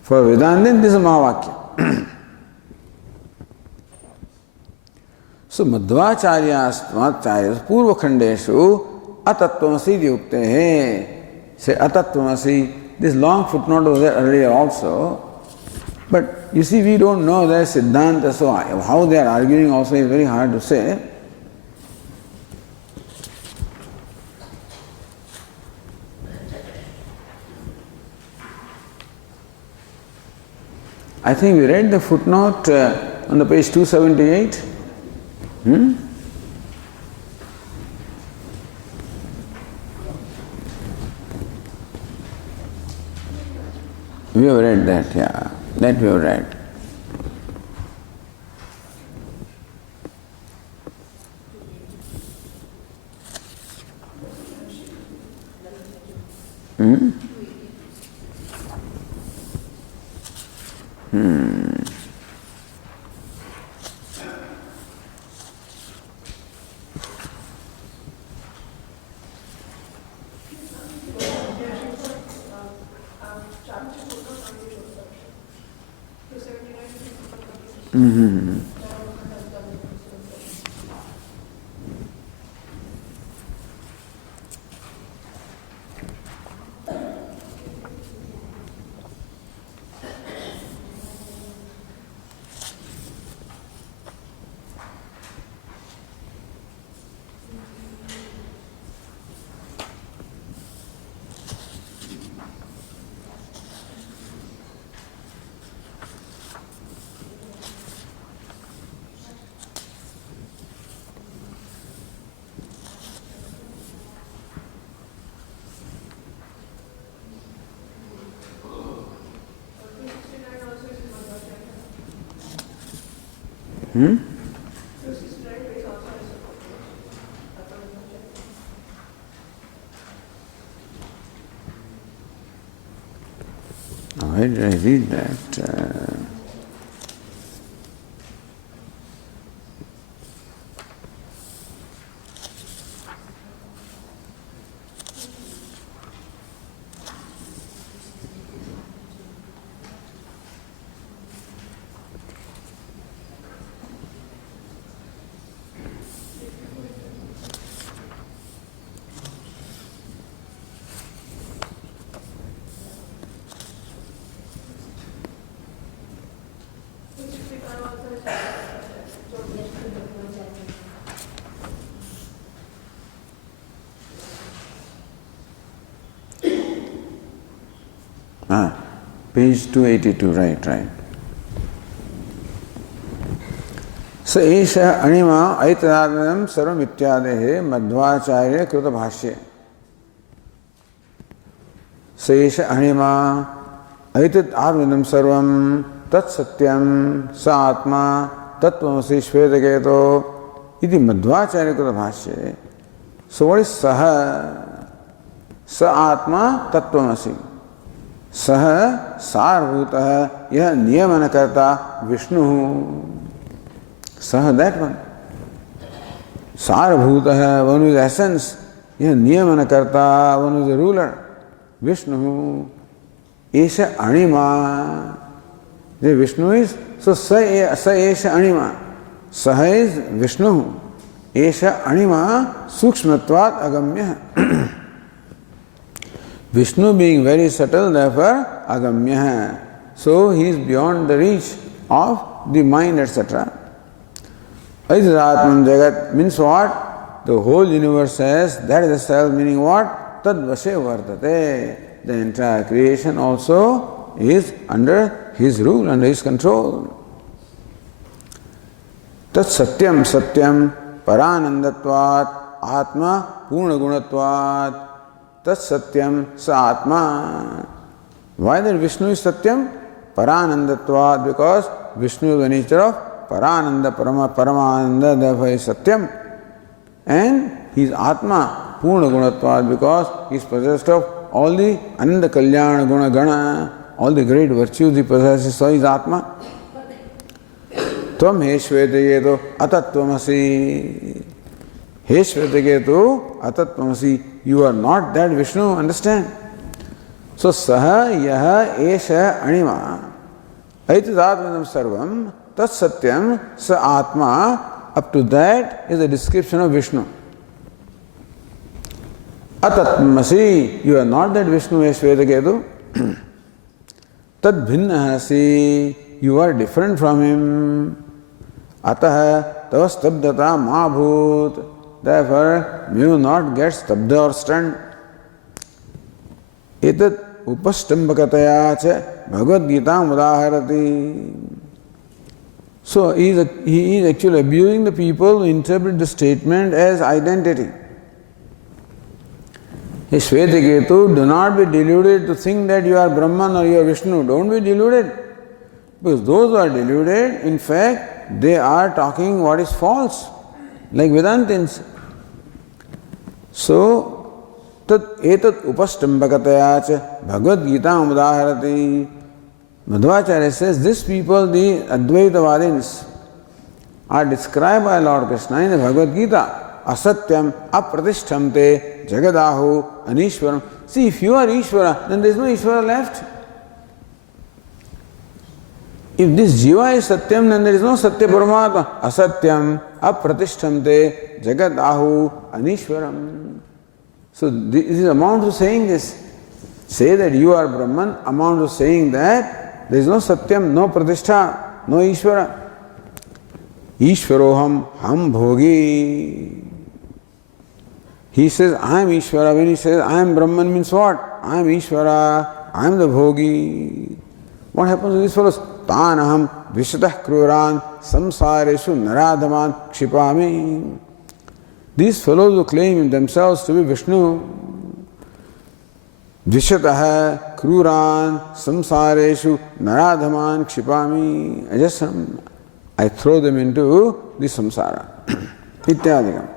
For Vedantin, this is a Mahavakya. So Madhvacharya's Purva Khandeshu Atattvamasi Yuktehe. Say Atattvamasi. This long footnote was there earlier also. But you see, we don't know their Siddhanta, so how they are arguing also is very hard to say. I think we read the footnote on the page 278. We have read that, yeah. That we have read. Where did I read that? Page 282, right. स एष अणिमा ऐतदात्मनं सर्वमित्यादेः मध्वाचार्य कृत भाष्ये स एष अणिमा ऐतदात्मनं सर्वं तत्सत्यं स आत्मा तत्त्वमसि श्वेतकेतो इति मध्वाचार्य कृत भाष्ये. So what is saha? Sa atma tattvam-asi. Saha sarvutah yah niyamanakarta Vishnu. Saha, that one. Sarvutah, one who is essence. Yah niyamanakarta, one who is the ruler. Vishnu. Esha anima. The Vishnu is, so sa esha anima. Saha is Vishnu. Esha anima sukshmatvat agamya. Vishnu being very subtle, therefore agamya. So he is beyond the reach of the mind, etc. Aitatman jagat means what? The whole universe says that is the self, meaning what? Tad vashe vartate. The entire creation also is under his rule, under his control. Tat satyam satyam paranandatvat atma purna gunatvat. Tat satyam sa atma. Why that Vishnu is satyam? Paranandatvat, because Vishnu is the nature of parananda, paramananda, therefore he is satyam. And he is atma, purna gunatvat, because he is possessed of all the ananda kalyana guna gana, all the great virtues he possesses, so he is atma. Tvam he shvetaketo atatvamasi. He shvetaketo atatvamasi. You are not that Vishnu, understand? So saha yaha esha anima aitadatmanam sarvam tat satyam sa atma. Up to that is a description of Vishnu. Atatmasi, you are not that Vishnu Eshvetaketu. Tad bhinnahasi, you are different from him. Ataha tava stabdata ma bhut. Therefore, may you not get stabda or stunned. Etat upastambakataya cha Bhagavad Gita mudaharati. So he is actually abusing the people who interpret the statement as identity. Hey Shvetaketu, do not be deluded to think that you are Brahman or you are Vishnu. Don't be deluded. Because those who are deluded, in fact, they are talking what is false, like Vedantins. So, tat etat upastambakataya cha Bhagavad Gita mudaharati. Madhvacharya says, these people, the Advaitavadins, are described by Lord Krishna in the Bhagavad Gita. Asatyam apratishtamte jagadahu anishwaram. See, if you are Ishvara, then there is no Ishvara left. If this Jiva is Satyam, then there is no Satya Paramatma. Asatyam apratishtamte jagadahu anishwaram. So this is amount to saying this. Say that you are Brahman, amount to saying that there is no Satyam, no Pratishtha, no Ishvara. Ishvaroham ham bhogi. He says, I am Ishvara. When he says, I am Brahman, means what? I am Ishvara, I am the bhogi. What happens to these fellows? Tanaham vishatah kruran samsareshu naradhaman kshipami. These fellows who claim themselves to be Vishnu, vishatah kruran samsareshu naradhaman kshipami. I throw them into the samsara. Ityadikam.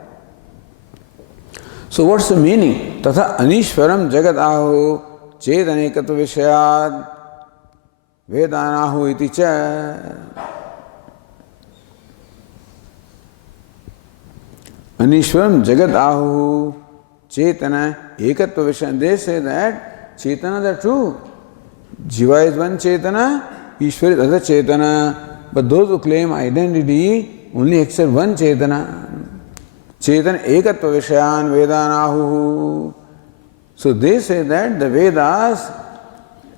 So what's the meaning? Tatha anishwaram jagadahu chedanekatva vishayad vedanahu iti cha. Anishwaram jagadahu chetana ekatva vishayad. They say that chetana are true. Jiva is one chetana, Ishwar is other chetana. But those who claim identity only accept one chetana. Chetan ekatva vishayan vedanahu. So they say that the Vedas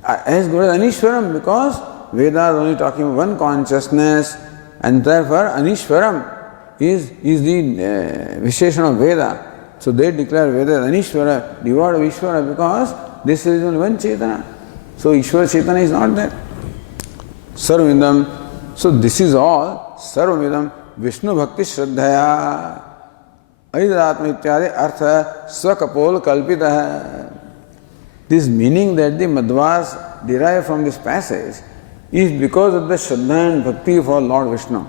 are as good as Anishwaram, because Vedas are only talking about one consciousness, and therefore Anishwaram is the Visheshan of Veda. So they declare Veda as Anishwara, devoid of Ishvara, because this is only one Chetana. So Ishvara Chaitanya is not there. Sarvamidam. So this is all Sarvamidam Vishnu Bhakti Shraddhaya Viditatmananda ityadi artha swakapol kalpita. This meaning that the Madhvas derive from this passage is because of the Shraddha and Bhakti for Lord Vishnu.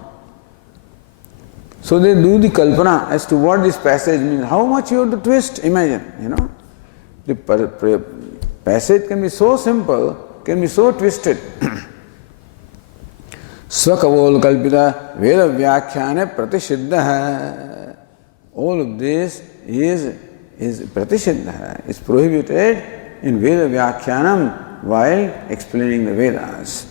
So they do the kalpana as to what this passage means. How much you have to twist, imagine, The passage can be so simple, can be so twisted. Swakavol kalpita Veda Vyakhyane Pratisiddha. All of this is Pratisiddha, is prohibited in Veda Vyakhyanam while explaining the Vedas.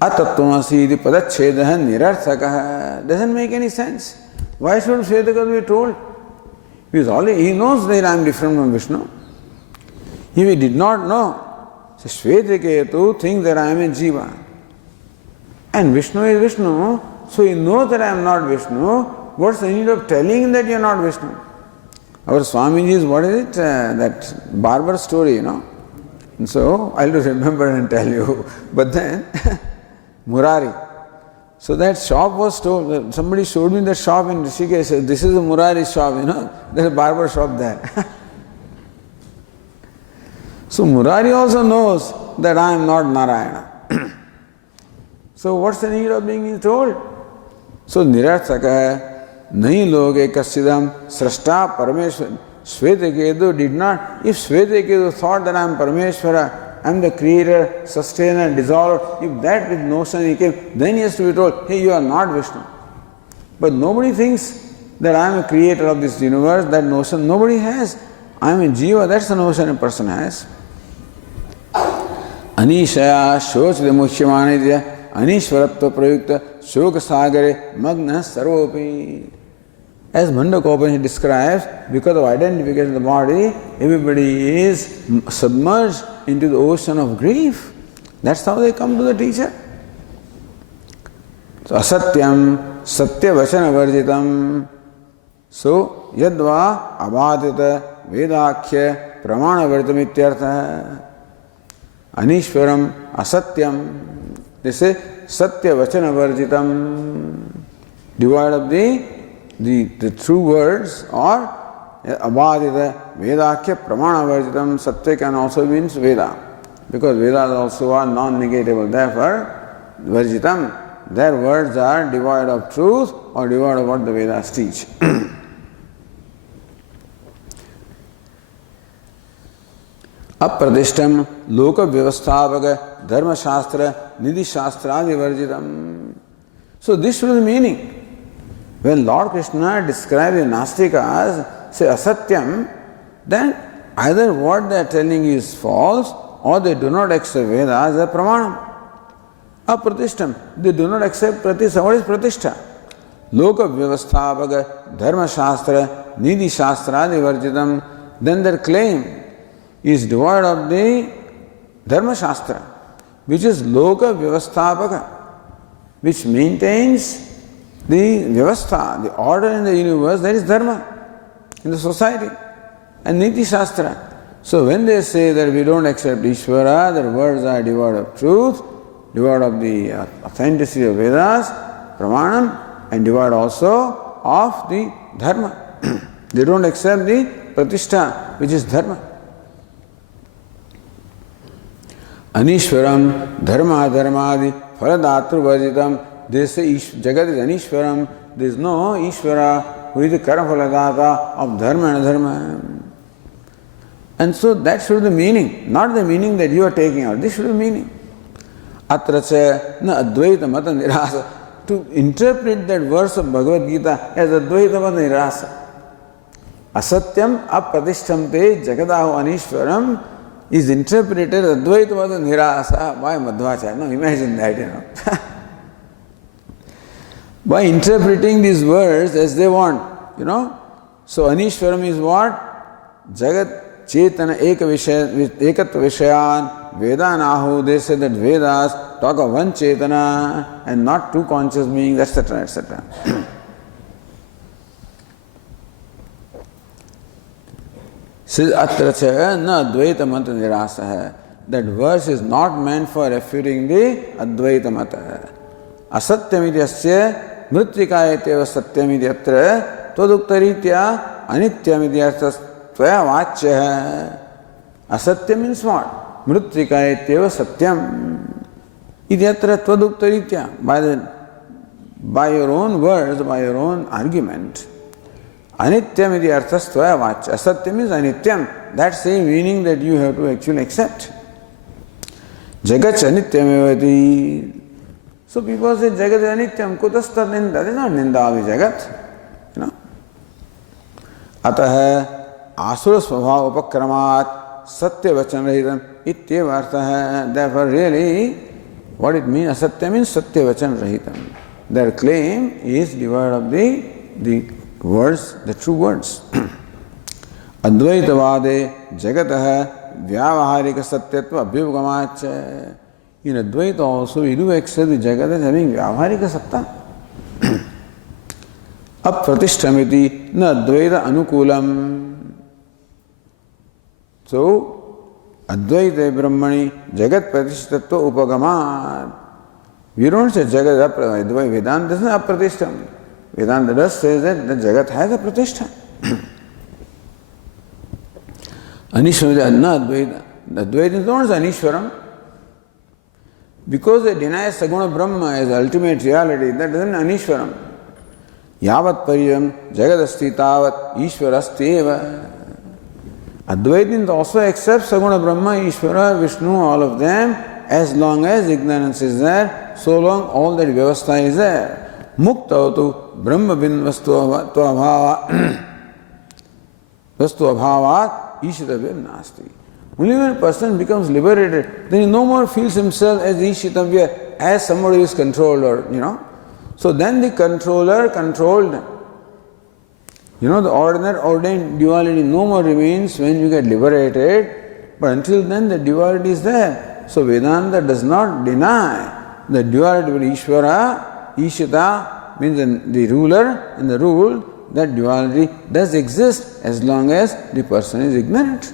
Atatvamasi iti padachhedaha nirarthakaha. Doesn't make any sense. Why should Shvetaka be told? Because he knows that I am different from Vishnu. If he did not know, so Shvetaketu thinks that I am a Jiva. And Vishnu is Vishnu, so he knows that I am not Vishnu. What's the need of telling him that you are not Vishnu? Our Swamiji's, what is it? That barber story, And so, I'll just remember and tell you. But then, Murari. So that shop was told, somebody showed me that shop in Rishikesh, said, this is a Murari shop, there's a barber shop there. So Murari also knows that I am not Narayana. So what's the need of being told? So Nirarthaka nahi loge kasidam srashta parameshwar. Shvetaketu did not. If Shvetaketu thought that I am Parameshwara, I am the creator, sustainer, dissolver, if that with notion he came, then he has to be told, hey, you are not Vishnu. But nobody thinks that I am a creator of this universe, that notion nobody has. I am a Jiva, that's the notion a person has. Anishaya shoch demushyamanidya anishwaratva prayukta shoka sagare magna sarvopi. As Mundakopanishad describes, because of identification of the body, everybody is submerged into the ocean of grief. That's how they come to the teacher. So, asatyam, satya vachana varjitam. So, yadva abhadita vedakhya pramana varjitam ityartha. Anishwaram, asatyam. They say, satya vachana varjitam. Divide up the true words or abhadita vedakhya pramana varjitam. Satya can also means Veda, because Vedas also are non-negatable. Therefore, varjitam, their words are devoid of truth or devoid of what the Vedas teach. Apradishtam loka vyavasthavaka dharma shastra nidhi shastradi varjitam. So this was the meaning. When Lord Krishna describes the Nastikas, say asatyam, then either what they are telling you is false or they do not accept Vedas as a pramanam. Apratishtam, they do not accept pratishtha. What is pratishtha? Loka vyavasthavaka dharma shastra nidhi shastradi varjitam. Then their claim is devoid of the dharma shastra, which is loka vyavasthavaka, which maintains the vyavastha, the order in the universe, that is dharma in the society, and niti shastra. So when they say that we don't accept Ishvara, their words are devoid of truth, devoid of the authenticity of Vedas, pramanam, and devoid also of the dharma. They don't accept the pratishtha, which is dharma. Anishwaram dharma dharmadi phaladatru varjitam. They say Jagat is Anishwaram. There is no Ishvara who is the Karaphaladata of dharma and adharma. And so that should be the meaning, not the meaning that you are taking out. This should be the meaning. Atracha na advaita mata nirasa. To interpret that verse of Bhagavad Gita as advaita mata nirasa. Asatyam apradishtamte jagadahu anishwaram is interpreted as advaita mata nirasa by Madhvacharya. Now imagine that, by interpreting these words as they want, So Anishwaram is what? Jagat Chetana Ekatva Vishayan Vedanahu. They say that Vedas talk of one Chetana and not two conscious beings, etc., etc. Says Atracha na Advaita Mantra Nirasa. that verse is not meant for refuting the Advaita Mata. Asatyamiti asya mritikayateva satyamiti atra tvaduktarityā anityamiti arthas tvaya vachya. Asatya means what? Mritikayateva satyam. Idyatra tvaduktarityā. By your own words, by your own argument. Anityam iti arthas tvaya vachya. Asatyam means anityam. That's the meaning that you have to actually accept. Jagat anityamevati. So people say Jagat anityam, kutastad ninda. That is not ninda of Jagat. You know. Atah asura svabhava upakramat satya vachan rahitam ityeva artha. Therefore really what it means, asatya means satya vachan rahitam. Their claim is devoid of the words, the true words. Advaitavade jagatah vyavaharika satyatva abhyugamācha. In Advaita also we do accept the Jagat as having vyavaharika satta. Apratishtamiti na Advaita anukulam. So, Advaita Brahmani Jagat Pratishtatva upagamat. We don't say Jagat Apratishtam. Vedanta doesn't apratishtam. Vedanta does say that the Jagat has a pratishtha. Anishwaram, not Advaita. The Advaita don't say Anishwaram. Because they deny Saguna Brahma as ultimate reality, that doesn't Anishwaram. Yavat pariyam jagadasti tavat ishwarasti eva. Advaitins also accept Saguna Brahma, Ishvara, Vishnu, all of them, as long as ignorance is there, so long all that vyavastha is there. Muktavatu Brahma bin vastu abhavat ishitavyam nasti. Only when a person becomes liberated, then he no more feels himself as ishitavya, as somebody is controlled or, So then the controller controlled. The ordinary ordained duality no more remains when you get liberated, but until then the duality is there. So Vedanta does not deny the duality with Ishvara, Ishita means the ruler and the ruled, that duality does exist as long as the person is ignorant.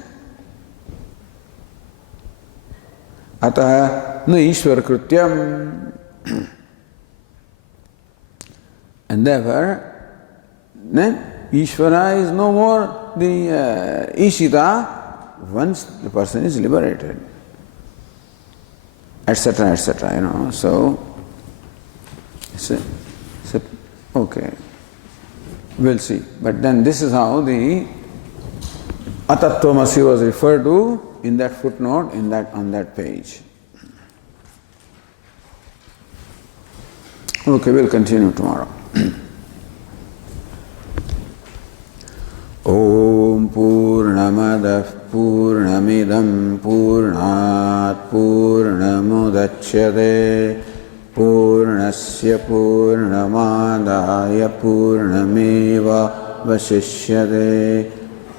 Atah na Ishvara Krityam. And therefore, then Ishvara is no more the Ishita once the person is liberated, etc., etc. So, okay, we'll see. But then this is how the Atatvamasi was referred to in that footnote on that page. Okay, we'll continue tomorrow. Om Purnamadah Purnamidam Purnat Purnamudachyate Purnasya Purnamadaya Purnameva Vasishyate.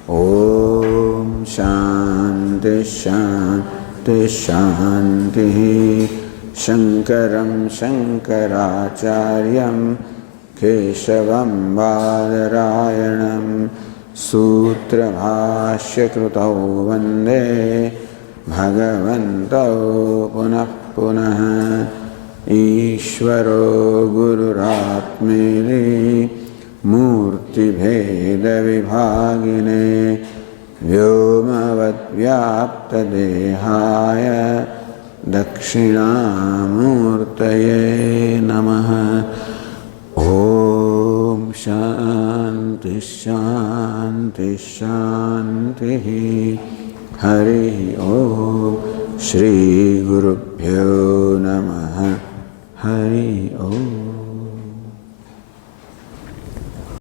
Om Shanti Shanti Shanti. Shankaram Shankaracharyam Keshavam Badarayanam Sutra Bhashya Krutau Vande Bhagavantau Punah Punah Ishvaro Gururatmeri Murti Bheda Vibhagine Vyomavat Vyapta Dehaya Dakshinamurtaye Namaha. Om Shanti Shanti Shanti. Hari Om. Shri Gurubhyo Namaha. Hari Om.